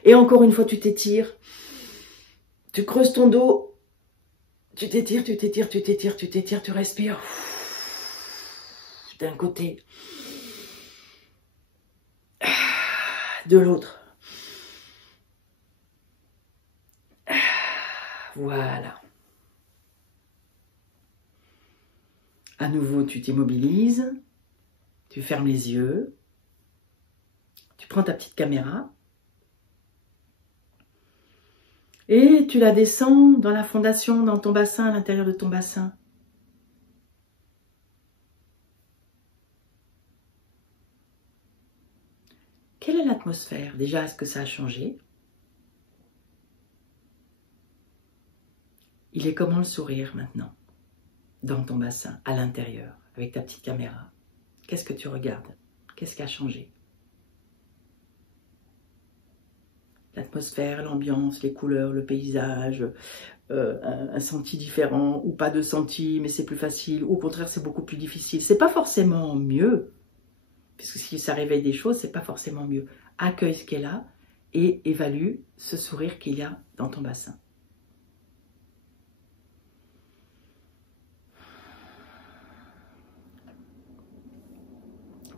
Et encore une fois, tu t'étires. Tu creuses ton dos. Tu t'étires, tu t'étires, tu t'étires, tu t'étires, tu respires. D'un côté. De l'autre. Voilà. À nouveau, tu t'immobilises, tu fermes les yeux, tu prends ta petite caméra et tu la descends dans la fondation, dans ton bassin, à l'intérieur de ton bassin. Quelle est l'atmosphère? Déjà, est-ce que ça a changé? Il est comment le sourire maintenant? Dans ton bassin, à l'intérieur, avec ta petite caméra. Qu'est-ce que tu regardes? Qu'est-ce qui a changé? L'atmosphère, l'ambiance, les couleurs, le paysage, un senti différent ou pas de senti, mais c'est plus facile, ou au contraire c'est beaucoup plus difficile. C'est pas forcément mieux, puisque si ça réveille des choses, c'est pas forcément mieux. Accueille ce qui est là et évalue ce sourire qu'il y a dans ton bassin.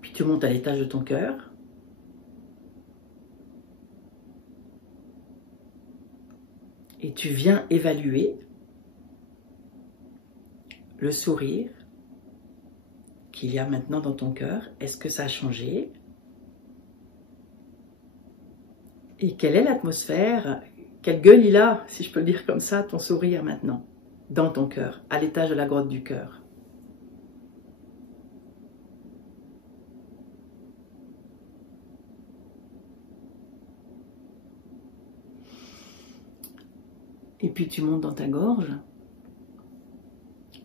Puis tu montes à l'étage de ton cœur. Et tu viens évaluer le sourire qu'il y a maintenant dans ton cœur. Est-ce que ça a changé? Et quelle est l'atmosphère? Quelle gueule il a, si je peux le dire comme ça, ton sourire maintenant, dans ton cœur, à l'étage de la grotte du cœur? Et puis tu montes dans ta gorge.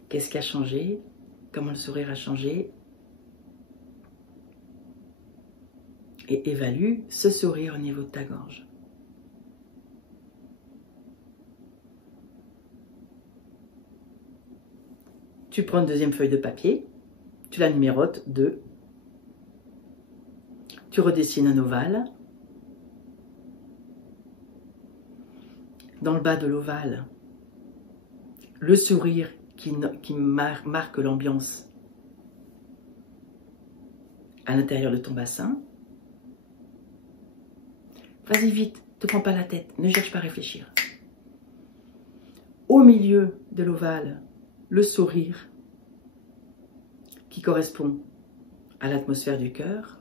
Qu'est-ce qui a changé? Comment le sourire a changé? Et évalue ce sourire au niveau de ta gorge. Tu prends une deuxième feuille de papier, tu la numérotes 2. Tu redessines un ovale. Dans le bas de l'ovale, le sourire qui marque l'ambiance à l'intérieur de ton bassin. Vas-y vite, ne te prends pas la tête, ne cherche pas à réfléchir. Au milieu de l'ovale, le sourire qui correspond à l'atmosphère du cœur.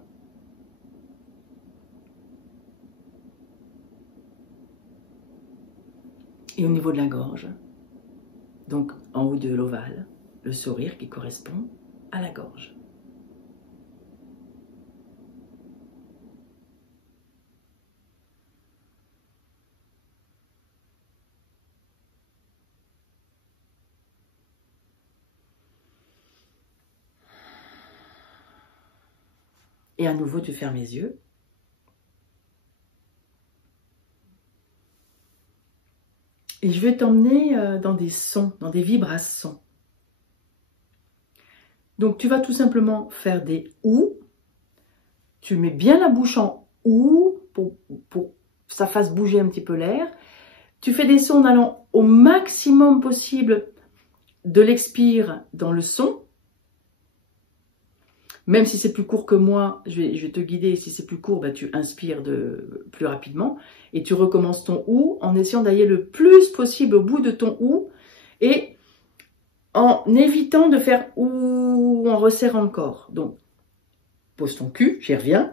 Et au niveau de la gorge, donc en haut de l'ovale, le sourire qui correspond à la gorge. Et à nouveau, tu fermes les yeux. Et je vais t'emmener dans des sons, dans des vibrations. Donc tu vas tout simplement faire des ou. Tu mets bien la bouche en ou pour que ça fasse bouger un petit peu l'air. Tu fais des sons en allant au maximum possible de l'expire dans le son. Même si c'est plus court que moi, je vais te guider. Si c'est plus court, bah, tu inspires plus rapidement. Et tu recommences ton ou en essayant d'aller le plus possible au bout de ton ou. Et en évitant de faire ou en resserrant le corps. Donc, pose ton cul, j'y reviens.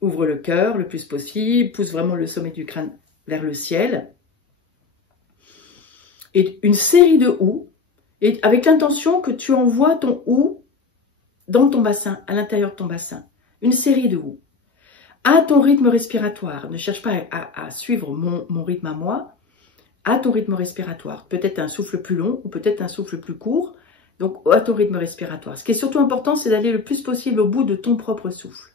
Ouvre le cœur le plus possible. Pousse vraiment le sommet du crâne vers le ciel. Et une série de ou. Et avec l'intention que tu envoies ton ou dans ton bassin, à l'intérieur de ton bassin. Une série de ou. À ton rythme respiratoire. Ne cherche pas à suivre mon rythme à moi. À ton rythme respiratoire. Peut-être un souffle plus long ou peut-être un souffle plus court. Donc à ton rythme respiratoire. Ce qui est surtout important, c'est d'aller le plus possible au bout de ton propre souffle.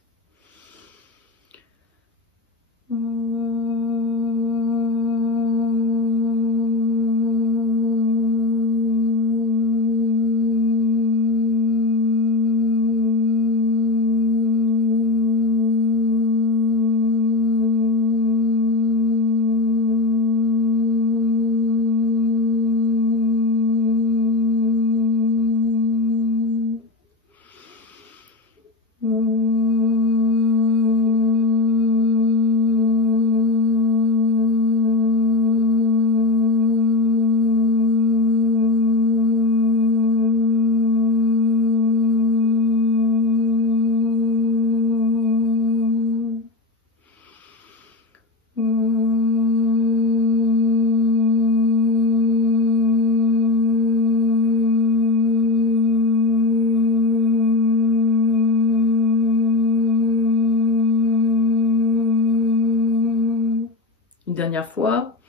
Une dernière fois.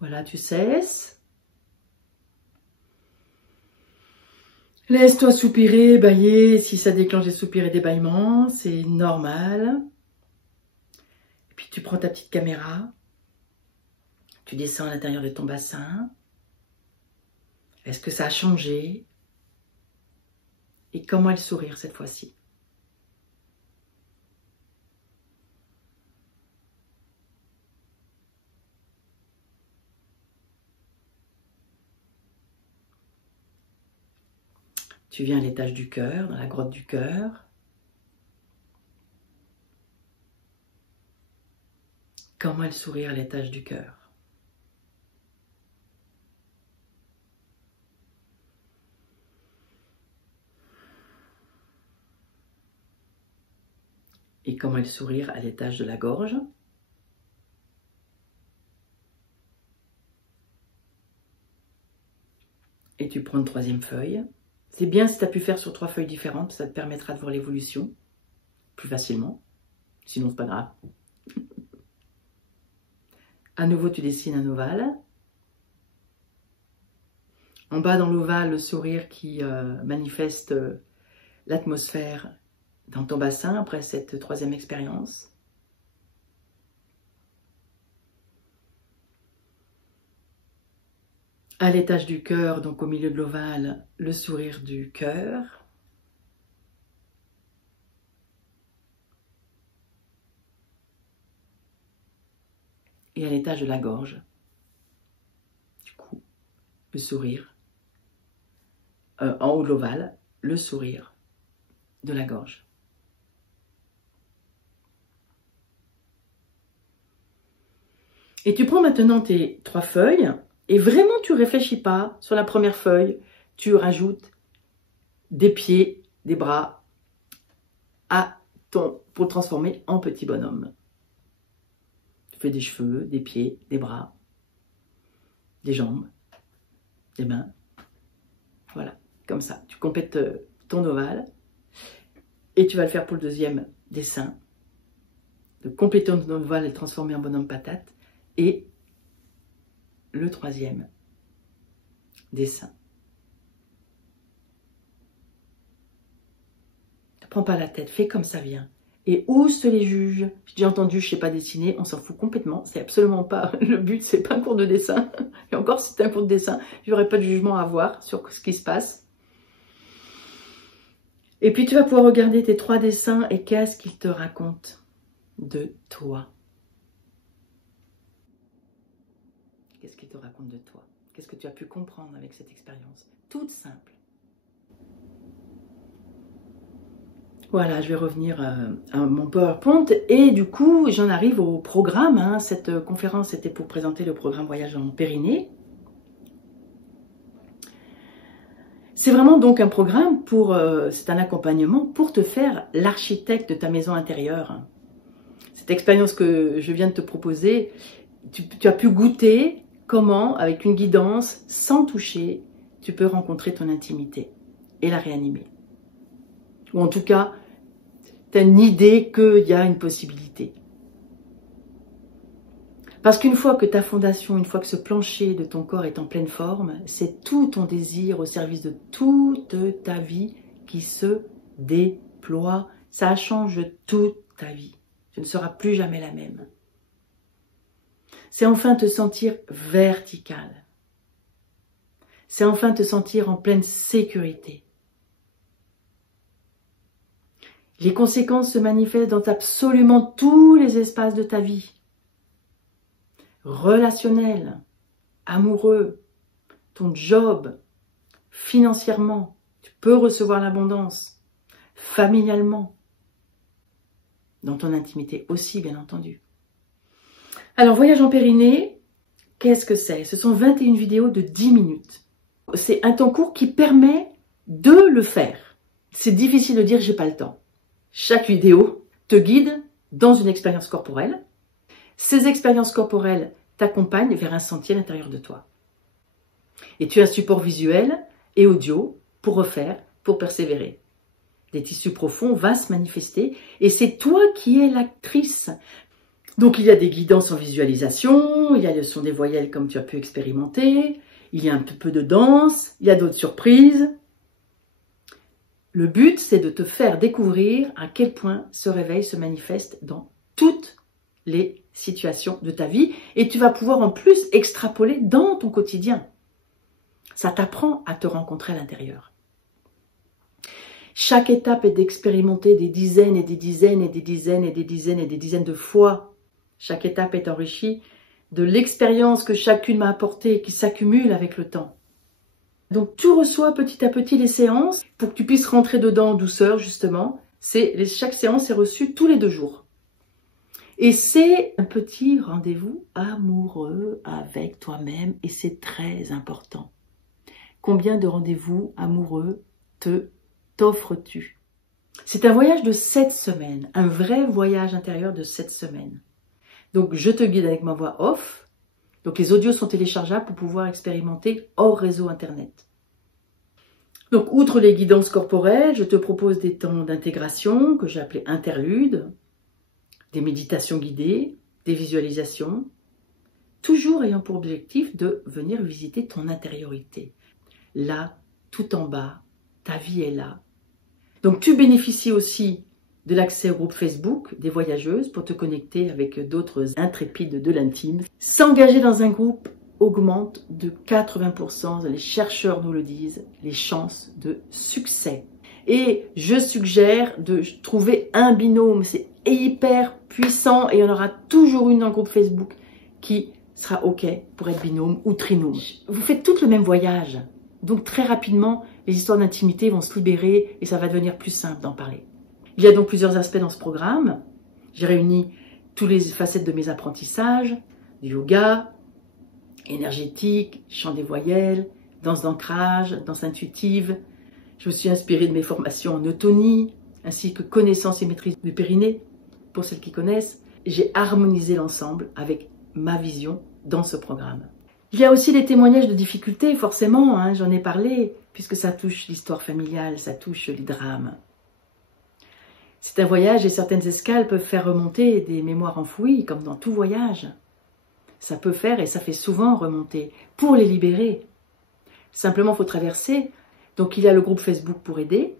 Voilà, tu cesses. Laisse-toi soupirer, bâiller. Si ça déclenche des soupirs et des bâillements, c'est normal. Et puis tu prends ta petite caméra. Tu descends à l'intérieur de ton bassin. Est-ce que ça a changé? Et comment est le sourire cette fois-ci? Tu viens à l'étage du cœur, dans la grotte du cœur. Comment est le sourire à l'étage du cœur? Et comment est le sourire à l'étage de la gorge? Et tu prends une troisième feuille. C'est bien si tu as pu faire sur 3 feuilles différentes, ça te permettra de voir l'évolution plus facilement. Sinon, c'est pas grave. À nouveau, tu dessines un ovale. En bas, dans l'ovale, le sourire qui manifeste l'atmosphère dans ton bassin après cette troisième expérience. À l'étage du cœur, donc au milieu de l'ovale, le sourire du cœur. Et à l'étage de la gorge, du coup, le sourire. En haut de l'ovale, le sourire de la gorge. Et tu prends maintenant tes 3 feuilles. Et vraiment, tu ne réfléchis pas sur la première feuille. Tu rajoutes des pieds, des bras pour le transformer en petit bonhomme. Tu fais des cheveux, des pieds, des bras, des jambes, des mains. Voilà, comme ça. Tu complètes ton ovale. Et tu vas le faire pour le deuxième dessin. De compléter ton ovale et le transformer en bonhomme patate. Et le troisième dessin. Ne prends pas la tête, fais comme ça vient. Et ose les juges. J'ai entendu, je ne sais pas dessiner, on s'en fout complètement. C'est absolument pas le but, c'est pas un cours de dessin. Et encore, si c'est un cours de dessin, il n'y aurait pas de jugement à avoir sur ce qui se passe. Et puis tu vas pouvoir regarder tes 3 dessins et qu'est-ce qu'ils te racontent de toi. Qu'est-ce qu'il te raconte de toi? Qu'est-ce que tu as pu comprendre avec cette expérience? Toute simple. Voilà, je vais revenir à mon PowerPoint et du coup, j'en arrive au programme. Cette conférence était pour présenter le programme Voyage en Périnée. C'est vraiment donc un programme c'est un accompagnement pour te faire l'architecte de ta maison intérieure. Cette expérience que je viens de te proposer, tu as pu goûter comment, avec une guidance, sans toucher, tu peux rencontrer ton intimité et la réanimer. Ou en tout cas, tu as une idée qu'il y a une possibilité. Parce qu'une fois que ta fondation, une fois que ce plancher de ton corps est en pleine forme, c'est tout ton désir au service de toute ta vie qui se déploie. Ça change toute ta vie. Tu ne seras plus jamais la même. C'est enfin te sentir vertical. C'est enfin te sentir en pleine sécurité. Les conséquences se manifestent dans absolument tous les espaces de ta vie. Relationnel, amoureux, ton job, financièrement, tu peux recevoir l'abondance, familialement, dans ton intimité aussi, bien entendu. Alors, Voyage en Périnée, qu'est-ce que c'est? Ce sont 21 vidéos de 10 minutes. C'est un temps court qui permet de le faire. C'est difficile de dire « j'ai pas le temps ». Chaque vidéo te guide dans une expérience corporelle. Ces expériences corporelles t'accompagne vers un sentier à l'intérieur de toi. Et tu as un support visuel et audio pour refaire, pour persévérer. Des tissus profonds vont se manifester et c'est toi qui es l'actrice. Donc il y a des guidances en visualisation, il y a le son des voyelles comme tu as pu expérimenter, il y a un petit peu de danse, il y a d'autres surprises. Le but, c'est de te faire découvrir à quel point ce réveil se manifeste dans toutes les situations de ta vie et tu vas pouvoir en plus extrapoler dans ton quotidien. Ça t'apprend à te rencontrer à l'intérieur. Chaque étape est d'expérimenter des dizaines et des dizaines et des dizaines et des dizaines et des dizaines de fois. Chaque étape est enrichie de l'expérience que chacune m'a apportée et qui s'accumule avec le temps. Donc tu reçois petit à petit les séances pour que tu puisses rentrer dedans en douceur justement. Chaque séance est reçue tous les 2 jours. Et c'est un petit rendez-vous amoureux avec toi-même et c'est très important. Combien de rendez-vous amoureux t'offres-tu? C'est un voyage de 7 semaines, un vrai voyage intérieur de 7 semaines. Donc je te guide avec ma voix off. Donc les audios sont téléchargeables pour pouvoir expérimenter hors réseau internet. Donc outre les guidances corporelles, je te propose des temps d'intégration que j'ai appelés interludes, des méditations guidées, des visualisations, toujours ayant pour objectif de venir visiter ton intériorité. Là, tout en bas, ta vie est là. Donc tu bénéficies aussi de l'accès au groupe Facebook des voyageuses pour te connecter avec d'autres intrépides de l'intime. S'engager dans un groupe augmente de 80%, les chercheurs nous le disent, les chances de succès. Et je suggère de trouver un binôme, c'est hyper puissant et il y en aura toujours une dans le groupe Facebook qui sera OK pour être binôme ou trinôme. Vous faites toutes le même voyage, donc très rapidement, les histoires d'intimité vont se libérer et ça va devenir plus simple d'en parler. Il y a donc plusieurs aspects dans ce programme. J'ai réuni toutes les facettes de mes apprentissages, du yoga, énergétique, chant des voyelles, danse d'ancrage, danse intuitive. Je me suis inspirée de mes formations en eutonie, ainsi que connaissance et maîtrise du périnée, pour celles qui connaissent. J'ai harmonisé l'ensemble avec ma vision dans ce programme. Il y a aussi des témoignages de difficultés, forcément, hein, j'en ai parlé, puisque ça touche l'histoire familiale, ça touche les drames. C'est un voyage et certaines escales peuvent faire remonter des mémoires enfouies, comme dans tout voyage. Ça peut faire et ça fait souvent remonter, pour les libérer. Simplement, il faut traverser. Donc, il y a le groupe Facebook pour aider.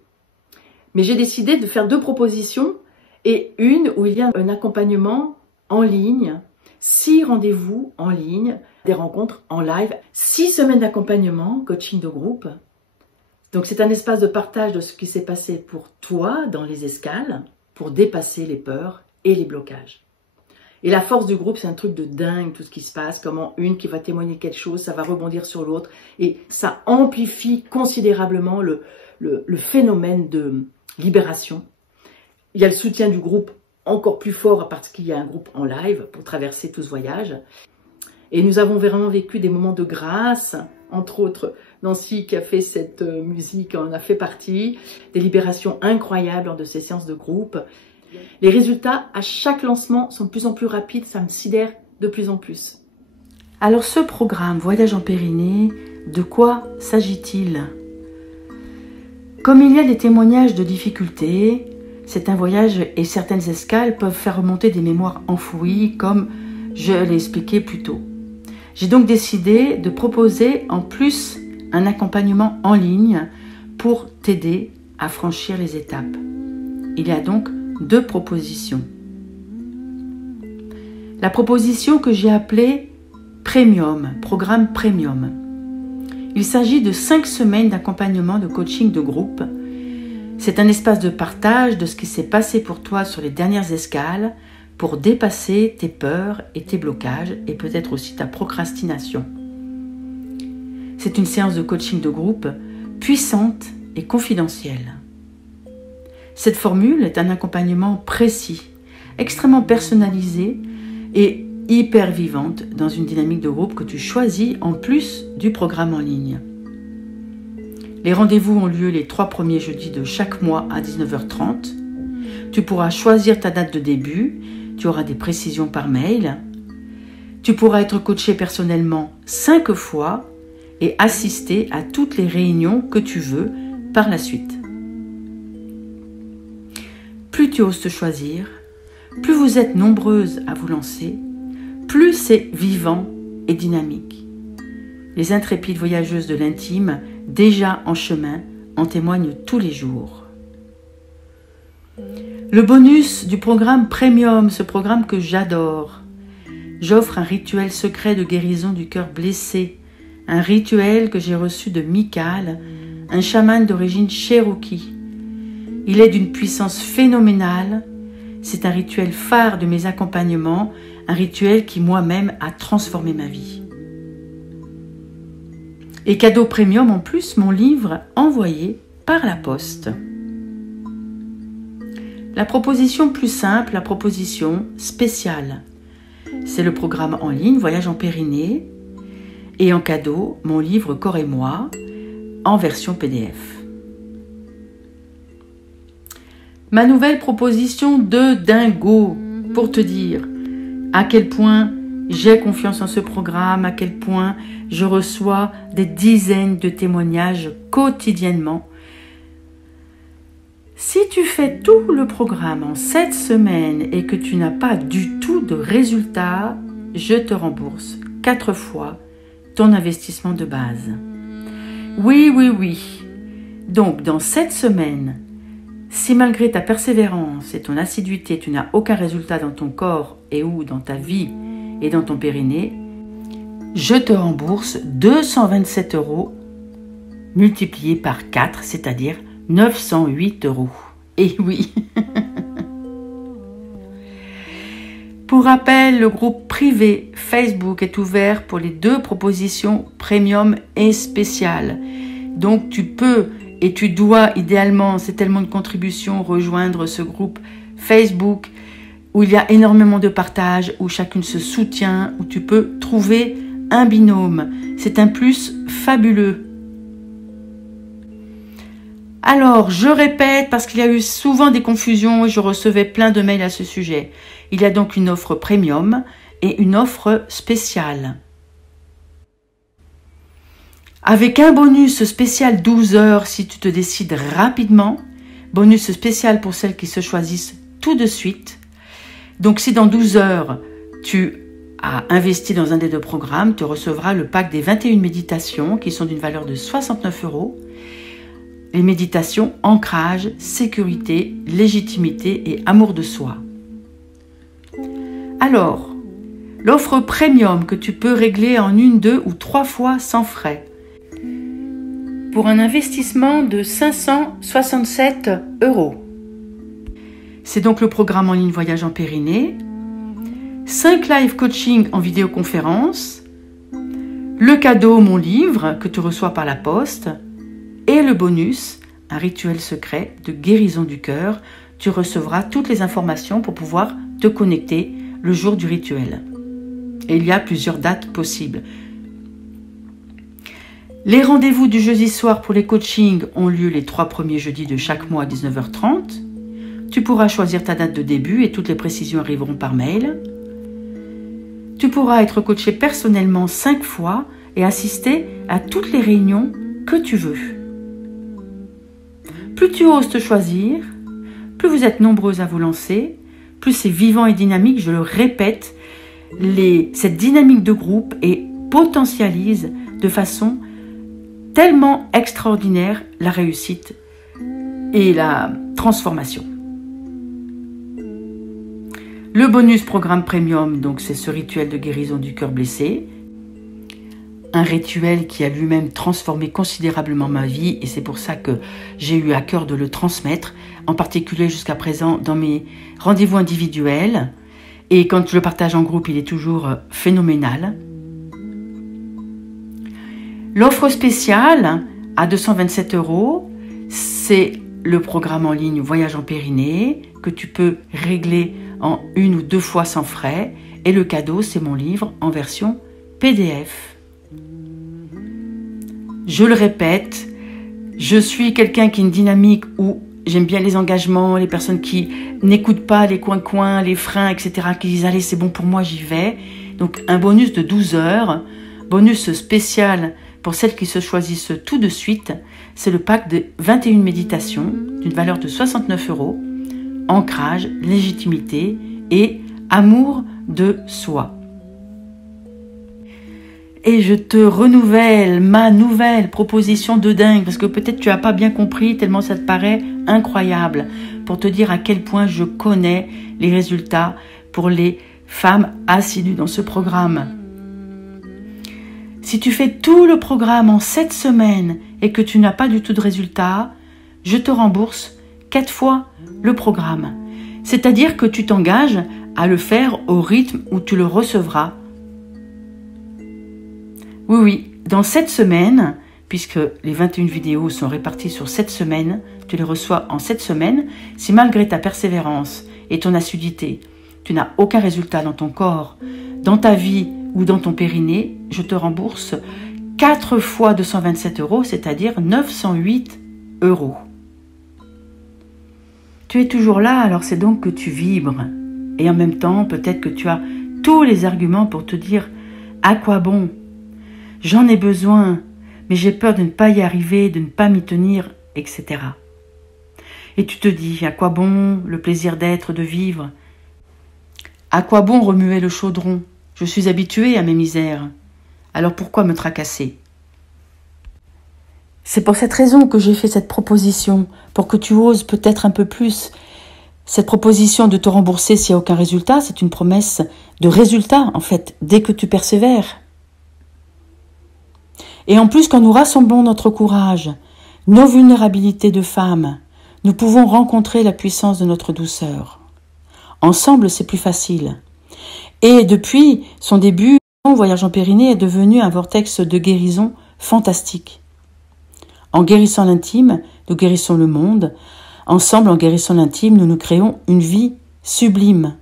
Mais j'ai décidé de faire 2 propositions et une où il y a un accompagnement en ligne, 6 rendez-vous en ligne, des rencontres en live, 6 semaines d'accompagnement, coaching de groupe. Donc c'est un espace de partage de ce qui s'est passé pour toi dans les escales, pour dépasser les peurs et les blocages. Et la force du groupe, c'est un truc de dingue, tout ce qui se passe, comment une qui va témoigner quelque chose, ça va rebondir sur l'autre, et ça amplifie considérablement le phénomène de libération. Il y a le soutien du groupe encore plus fort parce qu'il y a un groupe en live pour traverser tout ce voyage. Et nous avons vraiment vécu des moments de grâce, entre autres Nancy qui a fait cette musique en a fait partie, des libérations incroyables lors de ces séances de groupe. Les résultats à chaque lancement sont de plus en plus rapides, ça me sidère de plus en plus. Alors ce programme Voyage en Périnée, de quoi s'agit-il? Comme il y a des témoignages de difficultés, c'est un voyage et certaines escales peuvent faire remonter des mémoires enfouies comme je l'ai expliqué plus tôt. J'ai donc décidé de proposer en plus un accompagnement en ligne pour t'aider à franchir les étapes. Il y a donc 2 propositions. La proposition que j'ai appelée Premium, programme Premium. Il s'agit de 5 semaines d'accompagnement de coaching de groupe. C'est un espace de partage de ce qui s'est passé pour toi sur les dernières escales pour dépasser tes peurs et tes blocages et peut-être aussi ta procrastination. C'est une séance de coaching de groupe puissante et confidentielle. Cette formule est un accompagnement précis, extrêmement personnalisé et hyper vivante dans une dynamique de groupe que tu choisis en plus du programme en ligne. Les rendez-vous ont lieu les 3 premiers jeudis de chaque mois à 19h30. Tu pourras choisir ta date de début, tu auras des précisions par mail. Tu pourras être coaché personnellement 5 fois et assister à toutes les réunions que tu veux par la suite. Plus tu oses te choisir, plus vous êtes nombreuses à vous lancer, plus c'est vivant et dynamique. Les intrépides voyageuses de l'intime, déjà en chemin, en témoignent tous les jours. Le bonus du programme Premium, ce programme que j'adore. J'offre un rituel secret de guérison du cœur blessé, un rituel que j'ai reçu de Michael, un chaman d'origine cherokee. Il est d'une puissance phénoménale. C'est un rituel phare de mes accompagnements, un rituel qui moi-même a transformé ma vie. Et cadeau premium en plus, mon livre envoyé par la poste. La proposition plus simple, la proposition spéciale. C'est le programme en ligne Voyage en Périnée et en cadeau, mon livre Corps et moi en version PDF. Ma nouvelle proposition de dingo pour te dire à quel point j'ai confiance en ce programme, à quel point je reçois des dizaines de témoignages quotidiennement. Si tu fais tout le programme en 7 semaines et que tu n'as pas du tout de résultat, je te rembourse 4 fois ton investissement de base. Oui. Donc, dans 7 semaines, si malgré ta persévérance et ton assiduité, tu n'as aucun résultat dans ton corps et ou dans ta vie et dans ton périnée, je te rembourse 227 € multiplié par 4, c'est-à-dire 908 €. Et oui. Pour rappel, le groupe privé Facebook est ouvert pour les 2 propositions premium et spéciales. Donc tu peux et tu dois idéalement, c'est tellement de contributions, rejoindre ce groupe Facebook où il y a énormément de partage, où chacune se soutient, où tu peux trouver un binôme. C'est un plus fabuleux. Alors, je répète, parce qu'il y a eu souvent des confusions et je recevais plein de mails à ce sujet. Il y a donc une offre premium et une offre spéciale. Avec un bonus spécial 12 heures si tu te décides rapidement. Bonus spécial pour celles qui se choisissent tout de suite. Donc si dans 12 heures, tu as investi dans un des 2 programmes, tu recevras le pack des 21 méditations qui sont d'une valeur de 69 €. Les méditations ancrage, sécurité, légitimité et amour de soi. Alors, l'offre premium que tu peux régler en 1, 2 ou 3 fois sans frais. Pour un investissement de 567 €. C'est donc le programme en ligne Voyage en Périnée, 5 live coaching en vidéoconférence, le cadeau mon livre que tu reçois par la poste et le bonus, un rituel secret de guérison du cœur. Tu recevras toutes les informations pour pouvoir te connecter le jour du rituel. Et il y a plusieurs dates possibles. Les rendez-vous du jeudi soir pour les coachings ont lieu les 3 premiers jeudis de chaque mois à 19h30. Tu pourras choisir ta date de début et toutes les précisions arriveront par mail. Tu pourras être coaché personnellement 5 fois et assister à toutes les réunions que tu veux. Plus tu oses te choisir, plus vous êtes nombreuses à vous lancer, plus c'est vivant et dynamique, je le répète, cette dynamique de groupe et potentialise de façon tellement extraordinaire la réussite et la transformation. Le bonus programme premium, donc c'est ce rituel de guérison du cœur blessé. Un rituel qui a lui-même transformé considérablement ma vie et c'est pour ça que j'ai eu à cœur de le transmettre, en particulier jusqu'à présent dans mes rendez-vous individuels. Et quand je le partage en groupe, il est toujours phénoménal. L'offre spéciale à 227 €, c'est le programme en ligne Voyage en Périnée que tu peux régler en 1 ou 2 fois sans frais. Et le cadeau, c'est mon livre en version PDF. Je le répète, je suis quelqu'un qui a une dynamique où j'aime bien les engagements, les personnes qui n'écoutent pas les coins-coins, les freins, etc., qui disent « Allez, c'est bon pour moi, j'y vais ». Donc, un bonus de 12 heures, bonus spécial pour celles qui se choisissent tout de suite, c'est le pack de 21 méditations d'une valeur de 69 €, ancrage, légitimité et amour de soi. Et je te renouvelle ma nouvelle proposition de dingue, parce que peut-être tu n'as pas bien compris tellement ça te paraît incroyable, pour te dire à quel point je connais les résultats pour les femmes assidues dans ce programme. Si tu fais tout le programme en 7 semaines et que tu n'as pas du tout de résultat, je te rembourse 4 fois le programme. C'est-à-dire que tu t'engages à le faire au rythme où tu le recevras. Oui, dans 7 semaines, puisque les 21 vidéos sont réparties sur 7 semaines, tu les reçois en 7 semaines, si malgré ta persévérance et ton assiduité, tu n'as aucun résultat dans ton corps, dans ta vie ou dans ton périnée, je te rembourse 4 fois 227 €, c'est-à-dire 908 €. Tu es toujours là, alors c'est donc que tu vibres. Et en même temps, peut-être que tu as tous les arguments pour te dire « À quoi bon ? J'en ai besoin, mais j'ai peur de ne pas y arriver, de ne pas m'y tenir, etc. » Et tu te dis « À quoi bon le plaisir d'être, de vivre ? À quoi bon remuer le chaudron ? Je suis habituée à mes misères. Alors pourquoi me tracasser ?» C'est pour cette raison que j'ai fait cette proposition, pour que tu oses peut-être un peu plus. Cette proposition de te rembourser s'il n'y a aucun résultat, c'est une promesse de résultat, en fait, dès que tu persévères. Et en plus, quand nous rassemblons notre courage, nos vulnérabilités de femmes, nous pouvons rencontrer la puissance de notre douceur. Ensemble, c'est plus facile. Et depuis son début, Voyage en Périnée est devenu un vortex de guérison fantastique. En guérissant l'intime, nous guérissons le monde. Ensemble, en guérissant l'intime, nous nous créons une vie sublime.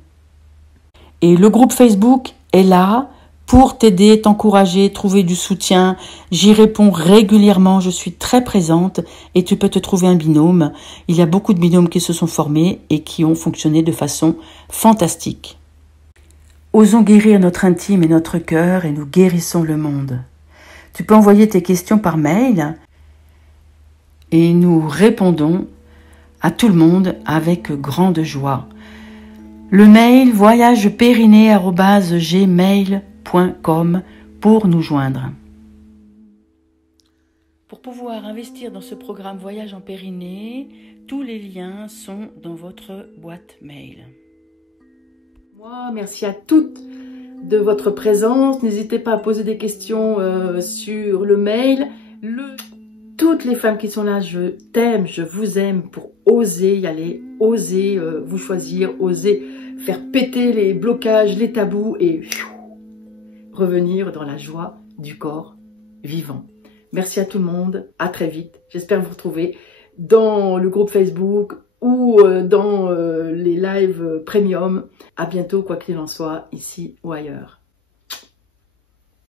Et le groupe Facebook est là pour t'aider, t'encourager, trouver du soutien. J'y réponds régulièrement, je suis très présente et tu peux te trouver un binôme. Il y a beaucoup de binômes qui se sont formés et qui ont fonctionné de façon fantastique. Osons guérir notre intime et notre cœur et nous guérissons le monde. Tu peux envoyer tes questions par mail et nous répondons à tout le monde avec grande joie. Le mail voyagepériné@gmail.com pour nous joindre. Pour pouvoir investir dans ce programme Voyage en Périnée, tous les liens sont dans votre boîte mail. Moi, merci à toutes de votre présence. N'hésitez pas à poser des questions sur le mail. Toutes les femmes qui sont là, je t'aime, je vous aime pour oser y aller, oser vous choisir, oser faire péter les blocages, les tabous et revenir dans la joie du corps vivant. Merci à tout le monde, à très vite. J'espère vous retrouver dans le groupe Facebook ou dans les lives premium. À bientôt, quoi qu'il en soit, ici ou ailleurs.